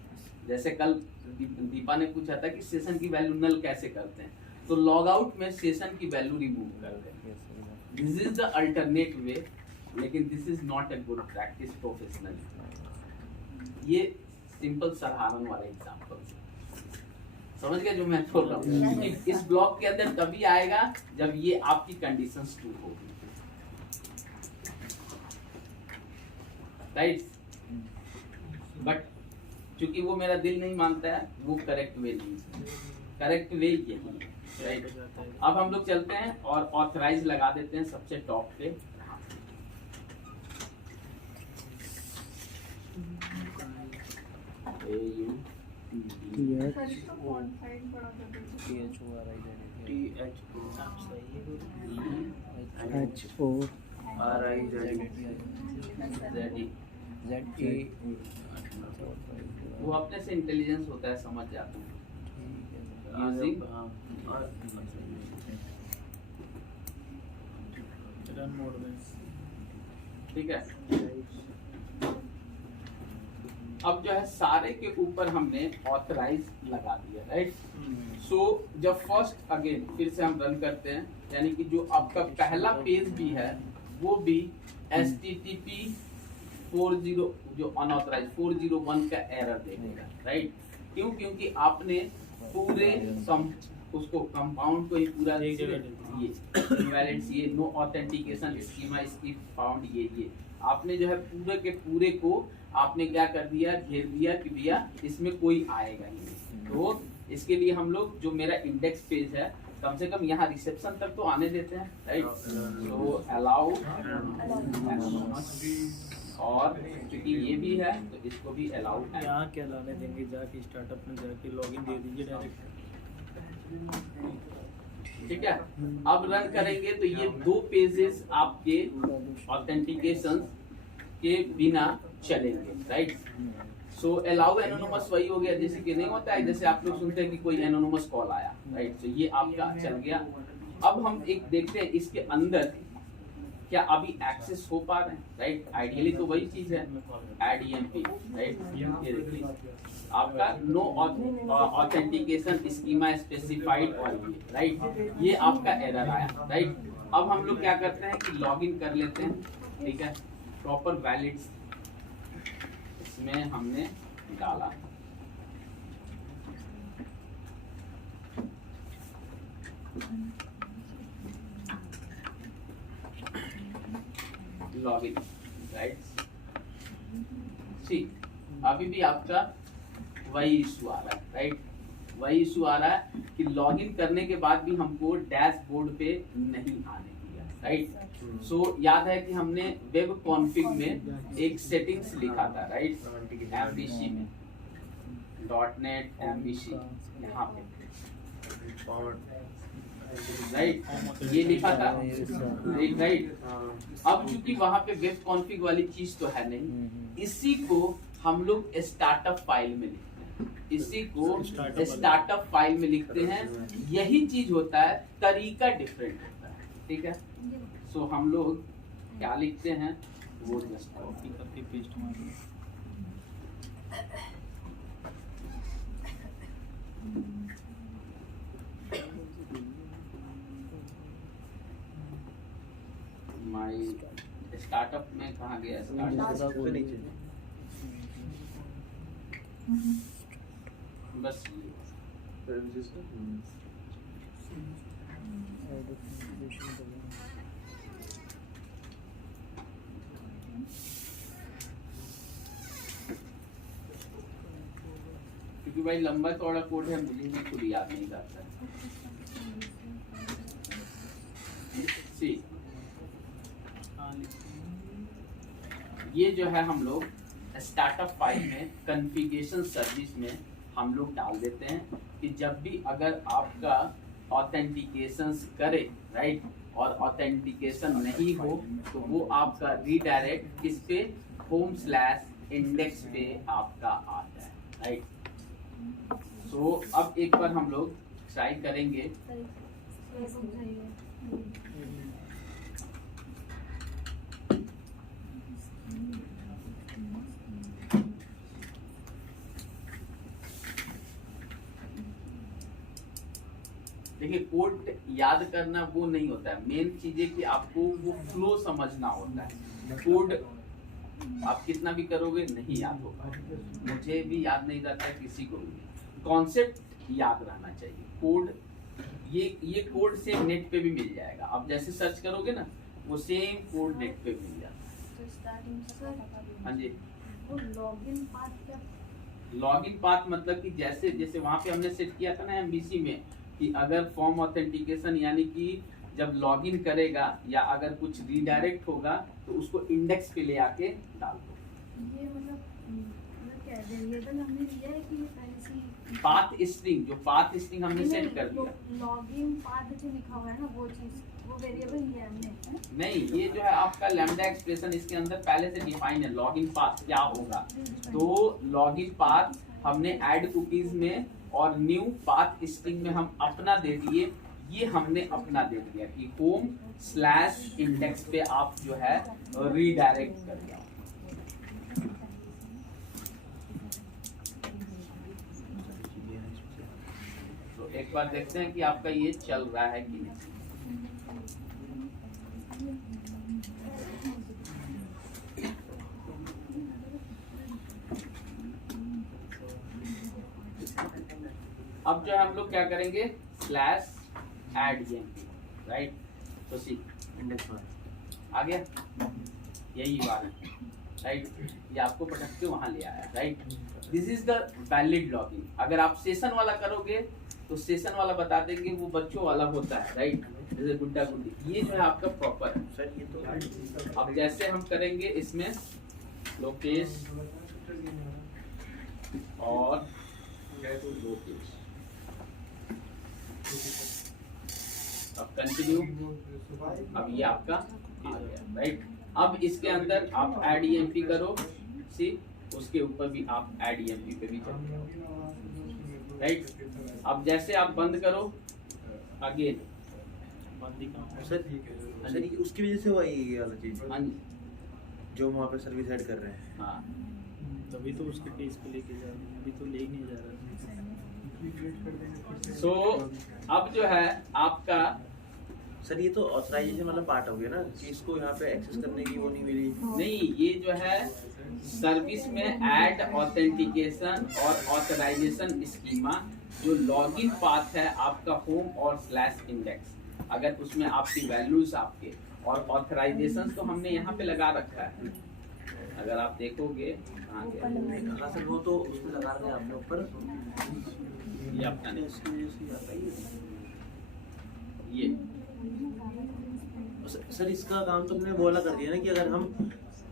जैसे कल दीपा ने पूछा था कि सेशन की वैल्यू नल कैसे करते हैं, तो लॉग आउट में सेशन की वैल्यू रिमूव करते हैं। This is the alternate way, लेकिन this is not a good practice professional. ये सिंपल साधारण वाला एग्जांपल समझ गए जो मैं बोल रहा हूँ। इस ब्लॉक के अंदर तभी आएगा जब ये आपकी कंडीशंस ट्रू होगी, राइट। बट क्योंकि वो मेरा दिल नहीं मानता है, वो करेक्ट वे नहीं है, करेक्ट वे यही है, राइट। अब हम लोग चलते हैं और ऑथराइज लगा देते हैं सबसे टॉप पे। वो अपने से इंटेलिजेंस होता है, समझ जाते हैं। ठीक है। अब जो है सारे के ऊपर हमने ऑथराइज लगा दिया, राइट। सो जब फर्स्ट अगेन फिर से हम रन करते हैं, यानी कि जो आपका पहला पेज भी है वो भी HTTP 40 जो अनऑथराइज 401 का एरर देगा, राइट। क्यों? क्योंकि आपने पूरे उसको कंपाउंड को ही पूरा ये इनवैलिड ये नो ऑथेंटिकेशन स्कीमा इसकी फाउंड ये आपने जो है पूरे के पूरे को आपने क्या कर दिया, घेर दिया कि भैया इसमें कोई आएगा ही नहीं। तो इसके लिए हम लोग जो मेरा इंडेक्स पेज है कम से कम यहाँ रिसेप्शन तक तो आने देते हैं, राइट। तो अलाउ और क्योंकि ये भी है तो इसको भी अलाउ है। यहाँ क्या लाने देंगे, जाके स्टार्टअप में जाके लॉगिन दे दीजिए डायरेक्ट। ठीक है, अब रन करेंगे तो ये 2 पेजेस आपके ऑथेंटिकेशन के बिना चलेंगे, राइट। सो अलाउ एनोनिमस वही हो गया जैसे कि नहीं होता है, जैसे आप लोग सुनते हैं कि कोई एनोनिमस कॉल आया, राइट। तो ये आपका चल गया। अब हम एक देखते हैं इसके अंदर क्या अभी एक्सेस हो पा रहे हैं, राइट। आइडियली तो वही चीज है, ऐड ईएमपी, राइट। ये देखिए आपका नो ऑथेंटिकेशन स्कीमा स्पेसिफाइड और ये, राइट। ये आपका एरर आया, राइट। अब हम लोग क्या करते हैं कि लॉगिन कर लेते हैं, ठीक है। प्रॉपर वैलिड इसमें हमने डाला, लॉगिन, राइट। सी अभी भी आपका वही इशू आ रहा है, राइट। वही इशू आ रहा है कि लॉगिन करने के बाद भी हमको डैशबोर्ड पे नहीं आने दिया, राइट। सो याद है कि हमने वेब कॉन्फ़िग में एक सेटिंग्स लिखा था, राइट। एमबीसी में .NET एमबीसी यहाँ पे, राइट, ये लिखा था, राइट। अब क्योंकि वहां पे वेब कॉन्फ़िग वाली चीज तो है नहीं, इसी को हम लोग स्टार्टअप फाइल में लिखते हैं, इसी को स्टार्टअप फाइल में लिखते हैं। यही चीज होता है, तरीका डिफरेंट होता है, ठीक है। सो हम लोग क्या लिखते हैं वो जस्ट कॉपी करके पेस्ट मारिए। माय स्टार्टअप में कहाँ गया स्टार्टअप, बस क्योंकि भाई लंबा चौड़ा कोड है, मुझे भी खुद याद नहीं जाता है। सी ये जो है हम लोग स्टार्टअप फाइल में कॉन्फ़िगरेशन सर्विस में हम लोग डाल देते हैं कि जब भी अगर आपका ऑथेंटिकेशन करे, राइट, और ऑथेंटिकेशन नहीं हो तो वो आपका रीडायरेक्ट किस पे, home/index पे आपका आता है, राइट। सो अब एक बार हम लोग ट्राई करेंगे। देखिए कोड याद करना वो नहीं होता है, मेन चीज है कि आपको वो फ्लो समझना होता है। कोड आप कितना भी करोगे नहीं याद होगा, मुझे भी याद नहीं जाता, किसी को भी। कॉन्सेप्ट याद रहना चाहिए। कोड ये कोड सेम नेट पे भी मिल जाएगा, आप जैसे सर्च करोगे ना वो सेम कोड नेट पे मिल जाता है। हाँ जी, लॉगिन पाथ मतलब कि जैसे जैसे वहाँ पे हमने सेट किया था ना एमबीसी में कि अगर फॉर्म ऑथेंटिकेशन यानी कि जब लॉगिन करेगा या अगर कुछ रीडायरेक्ट होगा तो उसको इंडेक्स पे ले आके डाल दो। ये मतलब क्या वेरिएबल हमने दिया है कि ये पहले से पाथ स्ट्रिंग, जो पाथ स्ट्रिंग हमने सेट कर दिया। लॉगिन पाथ जो लिखा हुआ है ना वो चीज, वो वेरिएबल ही है हमने, है? नहीं, ये जो है आपका लैम्डा एक्सप्रेशन, इसके अंदर पहले से डिफाइन है लॉगिन पाथ क्या होगा। तो लॉगिन पाथ हमने ऐड कुकीज में और न्यू पाथ स्ट्रिंग में हम अपना दे दिए, ये हमने अपना दे दिया कि home/index पे आप जो है रीडायरेक्ट कर दिया। तो एक बार देखते हैं कि आपका ये चल रहा है कि नहीं। अब जो हम लोग क्या करेंगे /add राइट। तो सी इंडेक्स आ गया, यही बात है, राइट। ये आपको पटक के वहां ले आया, right. This is the valid login. अगर आप सेशन वाला करोगे तो सेशन वाला बता देंगे वो बच्चों वाला होता है, राइट, जैसे गुड्डा गुड्डी। ये जो है आपका प्रॉपर है। सर ये तो अब जैसे हम करेंगे इसमें लोकेश और लोकेश, अब कंटिन्यू, अब ये आपका आ गया, राइट। अब इसके अंदर आप ऐड ईएमपी करो, सी उसके ऊपर भी आप ऐड ईएमपी पे भी चले, राइट। अब जैसे आप बंद करो अगेन, सर ये उसकी वजह से हुआ ये वाला चीज, हाँ जी, जो वहाँ पे सर्विस ऐड कर रहे हैं। हाँ तभी तो उसके केस पे लेके जा रहे हैं, अभी तो ले ही नहीं जा रहा। सो अब जो है आपका सर ये तो ऑथराइजेशन वाला पार्ट हो गया ना, कि इसको यहाँ पे एक्सेस करने की वो नहीं मिली। नहीं, ये जो है सर्विस में ऐड ऑथेंटिकेशन और ऑथराइजेशन स्कीमा, जो लॉगिन पाथ है आपका होम और /इंडेक्स, अगर उसमें आपकी वैल्यूज आपके और ऑथराइजेशन तो हमने यहाँ पे लगा रखा है, अगर आप देखोगे कहाँ गया? हाँ सर वो तो उसमें लगा रहे हैं आपने ऊपर, ये अपना नहीं, इसकी वजह से आता है ये सर इसका काम तो हमने वो वाला कर दिया ना, कि अगर हम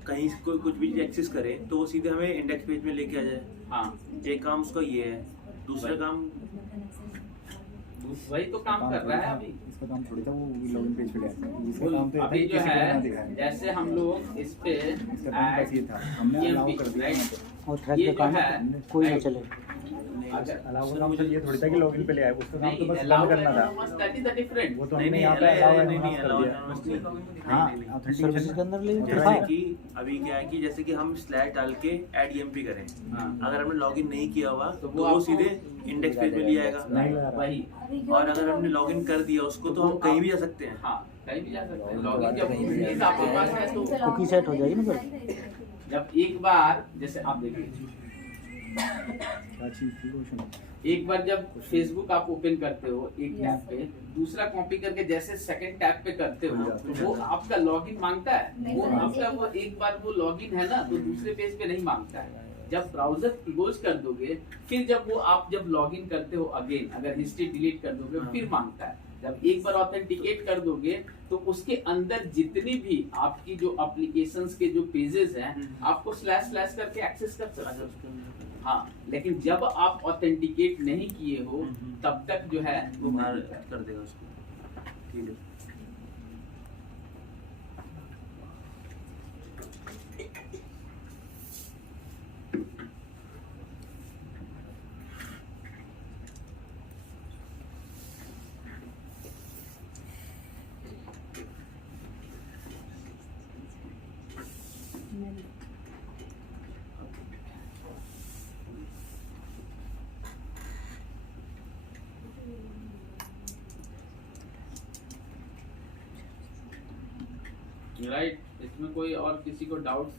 कहीं से कोई कुछ भी एक्सेस करें तो वो सीधे हमें इंडेक्स पेज में लेके आ जाए। हाँ, एक काम उसका ये है, दूसरा काम वही तो काम कर रहा है अभी। इसका काम थोड़ी था वो लॉगिन पेज पे गया, इसका काम तो अभी जो है जैसे हम लोग इस पे इसका काम बस ये था, हमने अलाउ कर दिया यहाँ पे। और थ्रेड पे काम कोई ना चले, अलाउ का काम तो ये थोड़ी था कि लॉगिन पे ले आए, उसका काम तो बस allow बंद करना था। That is the different. वो तो हमने यहाँ पे अलाउ नहीं कर दिया। हाँ, सर्विसेज के अंदर ले जैसे कि अभी क्या है कि जैसे कि हम स्लैश डाल के ऐड ईएमपी करें, हाँ, अगर हमने लॉगिन नहीं किया हुआ तो तो वो सीधे इंडेक्स पेज में ले आएगा। नहीं लगा रहा। वही, और अगर हमने लॉगिन कर दिया उसको तो हम कहीं भी जा सकते हैं। हाँ, कहीं भी जा सकते हैं। लॉगिन जब cookies आपके पास है तो कुकी सेट हो जाएगी ना फिर। जब एक बार जैसे आप देखिए, क्या चीज़ थी क्वेश्चन? एक बार जब फेसबुक आप ओपन करते हो एक टैब पे, दूसरा कॉपी करके जैसे सेकंड टैब पे करते हो तो वो आपका लॉगिन मांगता है, वो आपका वो एक बार वो लॉगिन है ना तो दूसरे पेज पे नहीं मांगता है। जब ब्राउजर क्लोज कर दोगे, फिर जब वो आप जब लॉगिन करते हो अगेन, अगर हिस्ट्री डिलीट कर दोगे फिर मांगता है। जब एक बार ऑथेंटिकेट कर दोगे तो उसके अंदर जितनी भी आपकी जो एप्लीकेशंस के जो पेजेस हैं आपको स्लैश करके एक्सेस कर सकते हो। हाँ, लेकिन जब आप ऑथेंटिकेट नहीं किए हो तब तक जो है वो बाहर कर देगा उसको। ठीक है। राइट, इसमें कोई और किसी को डाउट?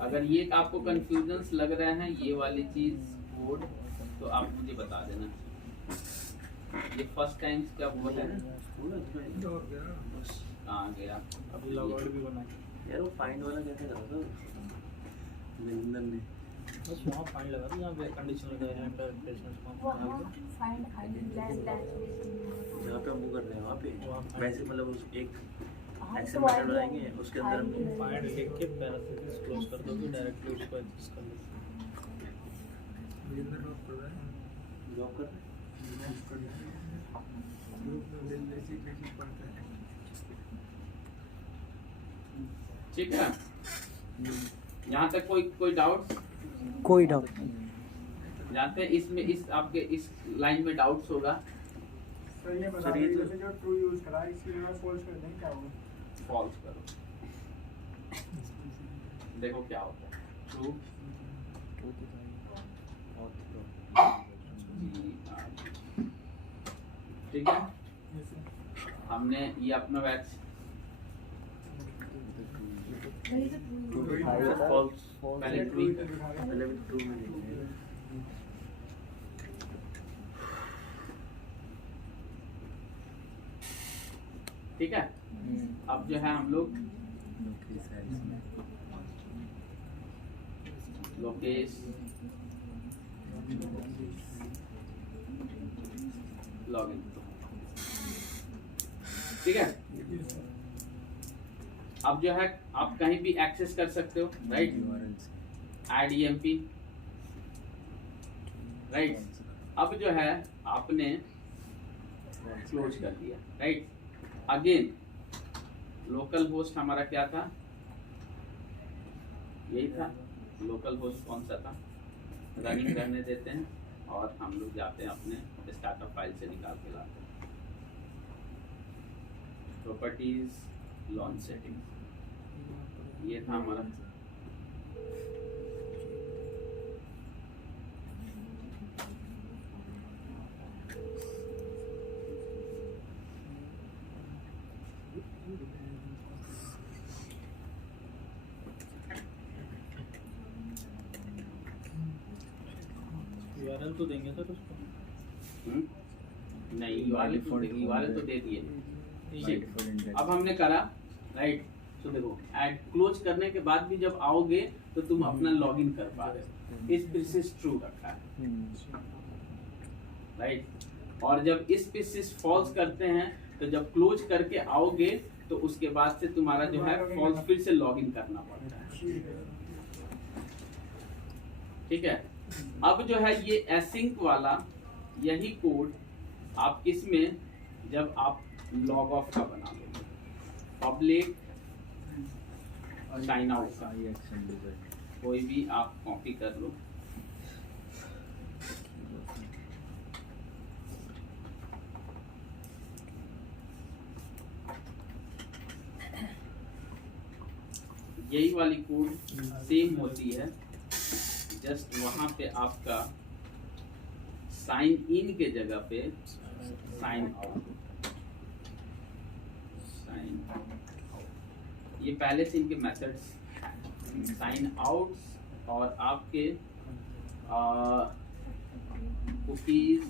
अगर ये आपको कंफ्यूजन्स लग रहे हैं ये वाली चीज कोड, तो आप मुझे बता देना। ये फर्स्ट टाइम क्या बोल है, कहाँ गया? अभी लॉगआउट भी बना यार वो फाइंड वाला कैसे करा था निरंजन ने? बस वहाँ फाइंड लगा था जहाँ पे कंडीशन लगा है एंटर प्लेसमेंट फाइंड जहाँ पे हम वो कर रहे हैं वहाँ वहाँ पे find- वैसे मतलब उस एक एक्शन मेथड बनाएंगे उसके अंदर हम फाइंड लिख के पैराथेसिस क्लोज कर दोगे, डायरेक्टली उसको एक्सेस कर लो। जॉब कर रहे हैं। ठीक है, यहाँ तक कोई डाउट? कोई डाउट नहीं। जानते हैं इसमें इस आपके इस लाइन में डाउट्स होगा? सर ये बता सर, ये दीजिए तो- जैसे जो ट्रू यूज करा है इसकी जगह फॉल्स कर दें क्या होगा? फॉल्स करो, देखो क्या होता है। ट्रू ठीक है, हमने ये अपना बैच फॉल्स पहले ट्रू ही कर। पहले भी ट्रू में लिखते हैं। ठीक है, अब जो है हम लोग लोकेश लॉगिन। ठीक है, अब जो है आप कहीं भी एक्सेस कर सकते हो, राइट, ऐड EMP, राइट। अब जो है आपने क्लोज कर दिया, राइट। अगेन लोकल होस्ट हमारा क्या था, यही था। लोकल होस्ट कौन सा था, रनिंग करने देते हैं और हम लोग जाते हैं अपने स्टार्टअप फाइल से निकाल के लाते हैं। प्रॉपर्टीज, लॉन्च सेटिंग, ये था हमारा। URL तो देंगे सर उसको? नहीं, URL तो दे दिए। ठीक, अब हमने करा, राइट। तो देखो ऐड क्लोज करने के बाद भी जब आओगे तो तुम अपना लॉगिन कर पा रहे हो, इस प्रीसिस ट्रू रखा है, राइट। और जब इस प्रीसिस फॉल्स करते हैं तो जब क्लोज करके आओगे तो उसके बाद से तुम्हारा जो है फॉल्स फिर से लॉगिन करना पड़ता है। ठीक है, अब जो है ये एसिंक वाला यही कोड आप किसमें, जब आप लॉग ऑफ का बना लोगे, पब्लिक साइन आउट का, कोई भी आप कॉपी कर लो। यही वाली कोड सेम होती है, जस्ट वहां पे आपका साइन इन के जगह पे साइन आउट, साइन आउट। ये पहले से इनके मेथड्स, साइन आउट और आपके कुकीज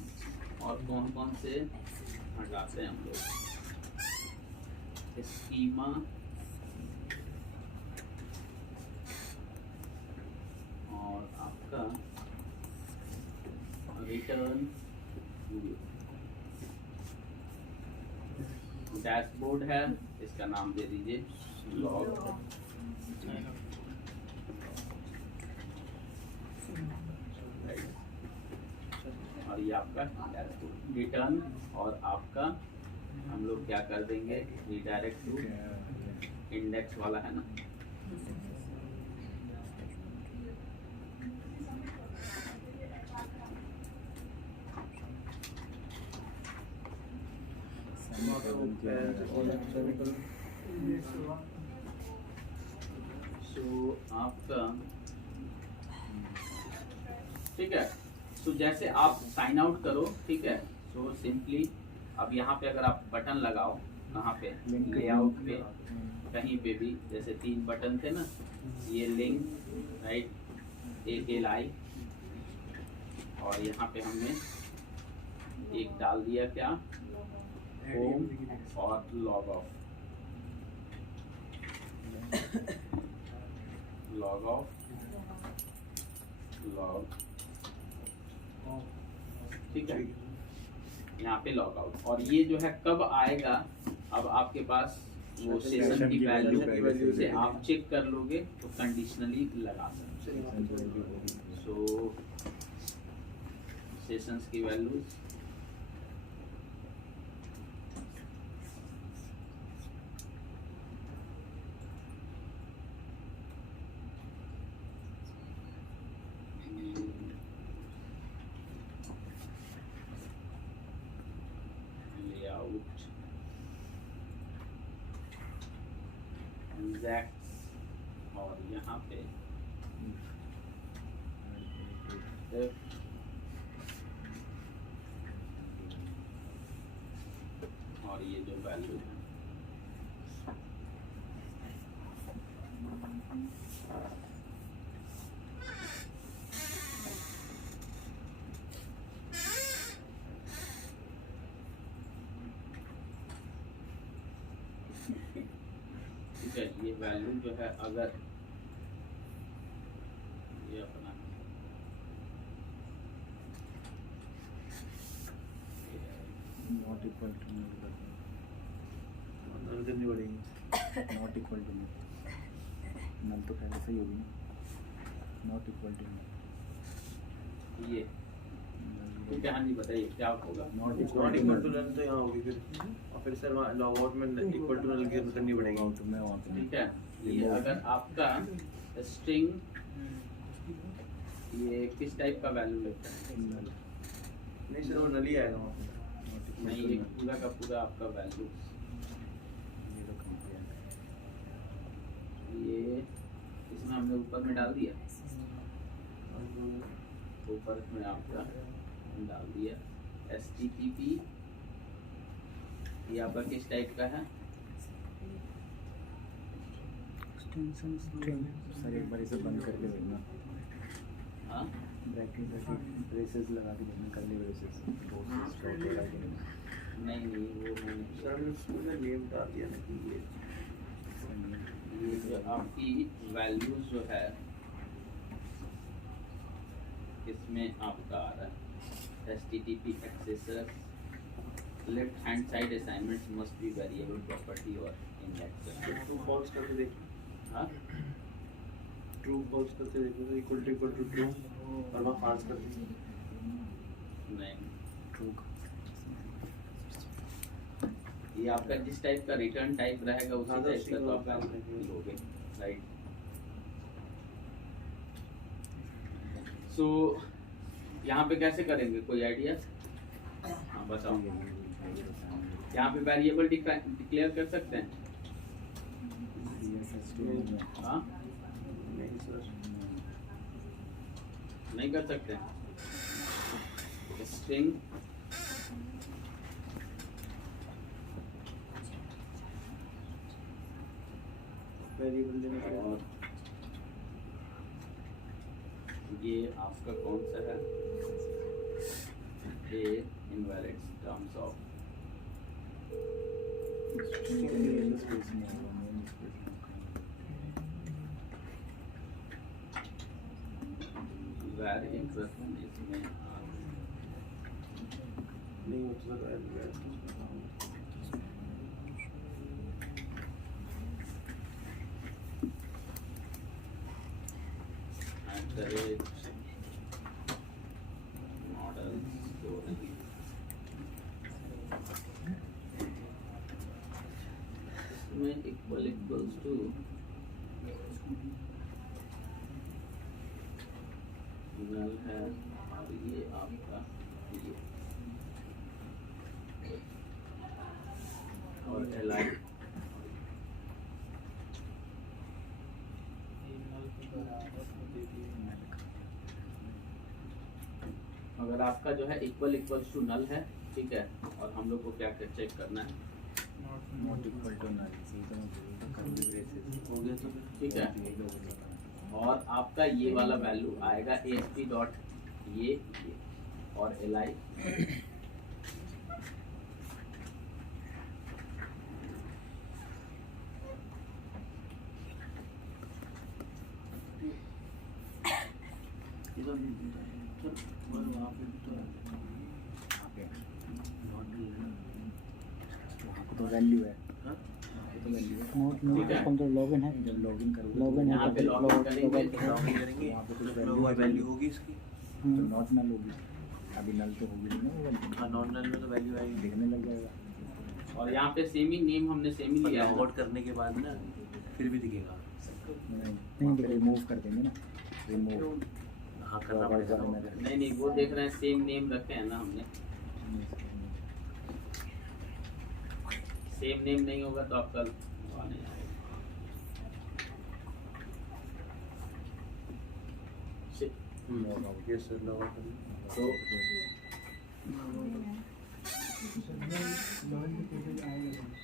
और कौन कौन से हटाते हैं हम लोग, स्कीमा और आपका रिटर्न डैशबोर्ड है, इसका नाम दे दीजिए लॉग। और ये आपका डैशबोर्ड रिटर्न, और आपका हम लोग क्या कर देंगे, रिडायरेक्ट टू इंडेक्स वाला है ना। सो आपका ठीक है, सो जैसे आप साइन आउट करो, ठीक है, सो सिंपली अब यहाँ पे अगर आप बटन लगाओ, कहाँ पे, लेआउट पे, कहीं पे भी, जैसे 3 बटन थे ना, ये लिंक, राइट, ALI, और यहाँ पे हमने एक डाल दिया क्या, होम और log of, log of, log, ठीक है, यहाँ पे लॉग आउट। और ये जो है कब आएगा, अब आपके पास वो सेशन की वैल्यू से आप चेक कर लोगे तो कंडीशनली लगा सकते हैं। सो सेशंस की वैल्यूज, लेआउट, एग्जैक्ट, और यहाँ पे और ये जो वैल्यू है, ठीक है, ये वैल्यू जो है अगर ये अपना नॉट इक्वल टू नल करनी पड़ेगी। नॉट इक्वल टू नल तो पहले से ही होगी ना। नॉट इक्वल टू ये तो क्या, हाँ जी बताइए क्या होगा। Not not equal to null तो यहाँ होगी फिर, और फिर सर वहाँ लॉग आउट में इक्वल टू नल करनी पड़ेगी। आउट में वहाँ पे ठीक है, ये अगर आपका स्ट्रिंग ये किस टाइप का वैल्यू लेता है? नहीं सर वो नल ही आएगा वहाँ पे। नहीं, ये पूरा का पूरा आपका वैल्यू ये इसमें हमने ऊपर में डाल दिया, ऊपर में आपका डाल दिया HTTP। ये आपका किस टाइप का है? Extension string. सर एक बार इसे बंद करके देखना, हाँ ब्रैकेट ब्रेसेस लगा के देखना, करली ब्रेसेस नहीं नहीं वो मैंने सर उसमें नेम डाल दिया ना कि ये जो आपकी वैल्यूज जो है इसमें आपका आ रहा है HTTP accessor left hand side assignments must be variable property और इंडेक्स। ट्रू फॉल्स करके देख, हाँ ट्रू फॉल्स करके देखो तो इक्वल टू ट्रू और वहाँ फॉल्स कर दी। नहीं, ट्रू ये आपका जिस टाइप का रिटर्न टाइप रहेगा उसी हाँ, टाइप का तो आप हाँ, वैल्यू लोगे, राइट। सो यहाँ पे कैसे करेंगे, कोई आइडिया? हाँ बताओ। यहाँ पे वेरिएबल डिक्लेयर कर सकते हैं? हाँ नहीं सर, नहीं कर सकते हैं। स्ट्रिंग वेरिएबल लेना पड़ेगा। और ये आपका कौन सा है? ये invalid terms of where interest इसमें नहीं होता सर, मॉडल इसमें इक्वल्स टू नल है और ये आपका ये और एलाइड अगर आपका जो है इक्वल्स टू नल है, ठीक है, और हम लोग को क्या चेक करना है? नॉट इक्वल टू नल, करली ब्रेसेस हो गया तो ठीक है, और आपका ये वाला वैल्यू आएगा ASP डॉट ये और LI तो वैल्यू है, हाँ? तो वैल्यू है। नोट में कौन तो लॉगिन है, जब लॉगिन करोगे लॉगिन है यहाँ पे तो लॉगिन करेंगे लॉगिन करेंगे वहाँ पे कुछ वैल्यू होगी इसकी। तो नॉट नल होगी, अभी नल तो होगी नहीं ना, वो value हाँ नॉन नल में तो वैल्यू आएगी। दिखने लग जाएगा। और यहाँ पे सेम ही नेम हमने सेम ही लिया है लॉग आउट करने के बाद ना फिर भी दिखेगा। नहीं दिख, रिमूव कर देंगे ना, रिमूव हाँ करना पड़ेगा। नहीं नहीं वो देख रहे हैं सेम नेम रखे हैं ना हमने, सेम नेम नहीं होगा तो आपका वहाँ नहीं आएगा। यस सर लॉग आउट करना। तो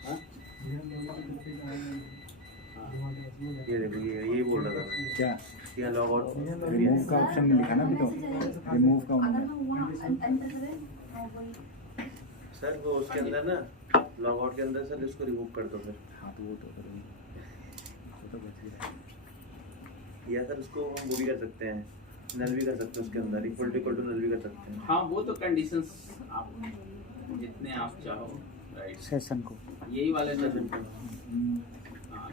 हाँ? ये देखो ये बोल रहा था मैं। क्या ये लॉग आउट रिमूव का ऑप्शन नहीं लिखा ना अभी तो, रिमूव का अगर उन्होंने हम वहाँ एंटर करें और वही सर वो उसके अंदर ना लॉग आउट के अंदर सर इसको रिमूव कर दो फिर, हाँ तो वो तो करेंगे, वो तो बच गया। या सर उसको हम वो भी कर सकते हैं, नल भी कर सकते हैं उसके अंदर, इक्वल टू नल भी कर सकते हैं। हाँ वो तो कंडीशंस आप जितने आप चाहो, राइट, सेशन को यही वाले सेशन को। हाँ,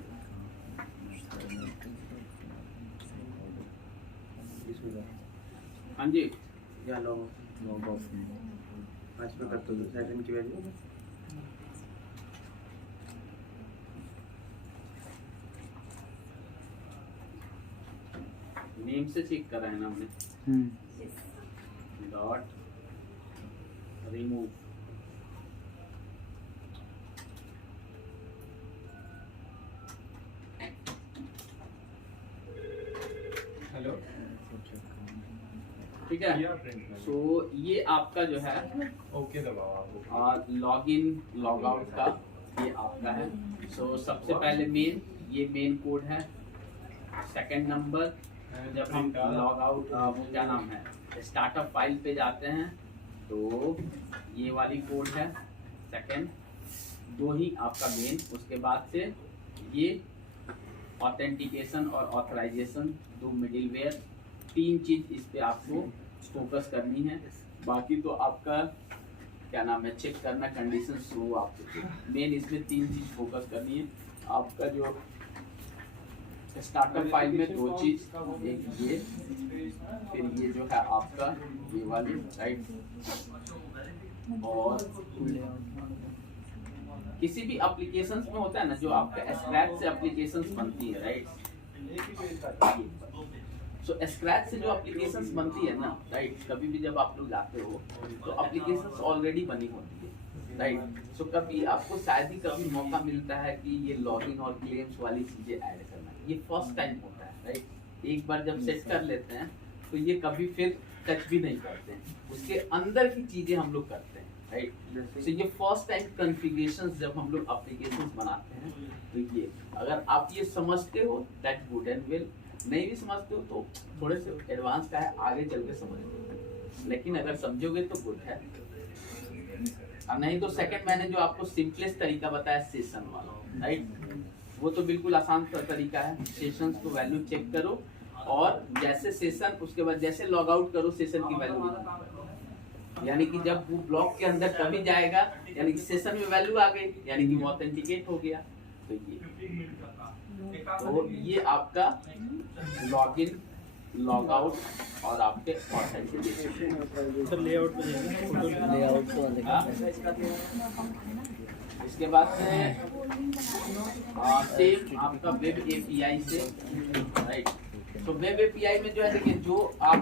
हाँ जी, या लॉग लॉग ऑफ पाँच पे कर दो सेकंड की वैल्यू। नेम से चेक करा है ना हमने, डॉट रिमूव, हेलो ठीक है। सो ये आपका जो है ओके दबाओ आप। लॉग इन लॉग आउट का ये आपका है। सो सबसे पहले मेन, ये मेन कोड है। सेकंड नंबर, जब हम लॉग आउट वो क्या नाम है स्टार्टअप फाइल पे जाते हैं तो ये वाली कोड है सेकंड, दो ही आपका मेन। उसके बाद से ये ऑथेंटिकेशन और ऑथराइजेशन, दो मिडिलवेयर, तीन चीज इस पे आपको फोकस करनी है। बाकी तो आपका क्या नाम है चेक करना कंडीशन थ्रू आपको मेन इसमें तीन चीज फोकस करनी है। आपका जो स्टार्टअप फाइल में दो चीज, एक ये, फिर ये जो है आपका ये वाली राइट, और किसी भी एप्लीकेशंस में होता है ना जो आपका स्क्रैच से एप्लीकेशंस बनती है राइट। सो स्क्रैच से जो एप्लीकेशंस बनती है ना राइट, कभी भी जब आप लोग जाते हो तो एप्लीकेशंस ऑलरेडी बनी होती है राइट। सो कभी आपको शायद ही कभी मौका मिलता है कि ये लॉगिन और क्लेम्स वाली चीजें ऐड करना, ये फर्स्ट टाइम होता है राइट। एक बार जब सेट कर लेते हैं तो ये कभी फिर टच भी नहीं करते हैं, उसके अंदर की चीजें हम लोग करते हैं राइट। सो ये फर्स्ट टाइम कॉन्फ़िगरेशंस जब हम लोग एप्लीकेशंस बनाते हैं तो ये अगर आप ये समझते हो दैट गुड एंड वेल, नहीं भी समझते हो तो थोड़े से एडवांस का है, आगे चल के समझ, लेकिन अगर समझोगे तो गुड है, और नहीं तो सेकंड मैंने जो आपको सिंपलेस्ट तरीका बताया सेशन वाला राइट, वो तो बिल्कुल आसान तरीका है। सेशंस को वैल्यू चेक करो और जैसे सेशन उसके बाद जैसे लॉग आउट करो सेशन की वैल्यू, यानी कि जब वो ब्लॉक के अंदर कभी जाएगा यानी कि सेशन में वैल्यू आ गई, यानी कि वो ऑथेंटिकेट हो गया। तो ये आपका लॉगिन लॉग आउट और आपके ऑथेंटिकेशन। सर लेआउट पे जाएंगे, फोटो लेआउट को इसके बाद से सेम आपका वेब एपीआई से राइट। तो वेब एपीआई में जो है देखिए जो आप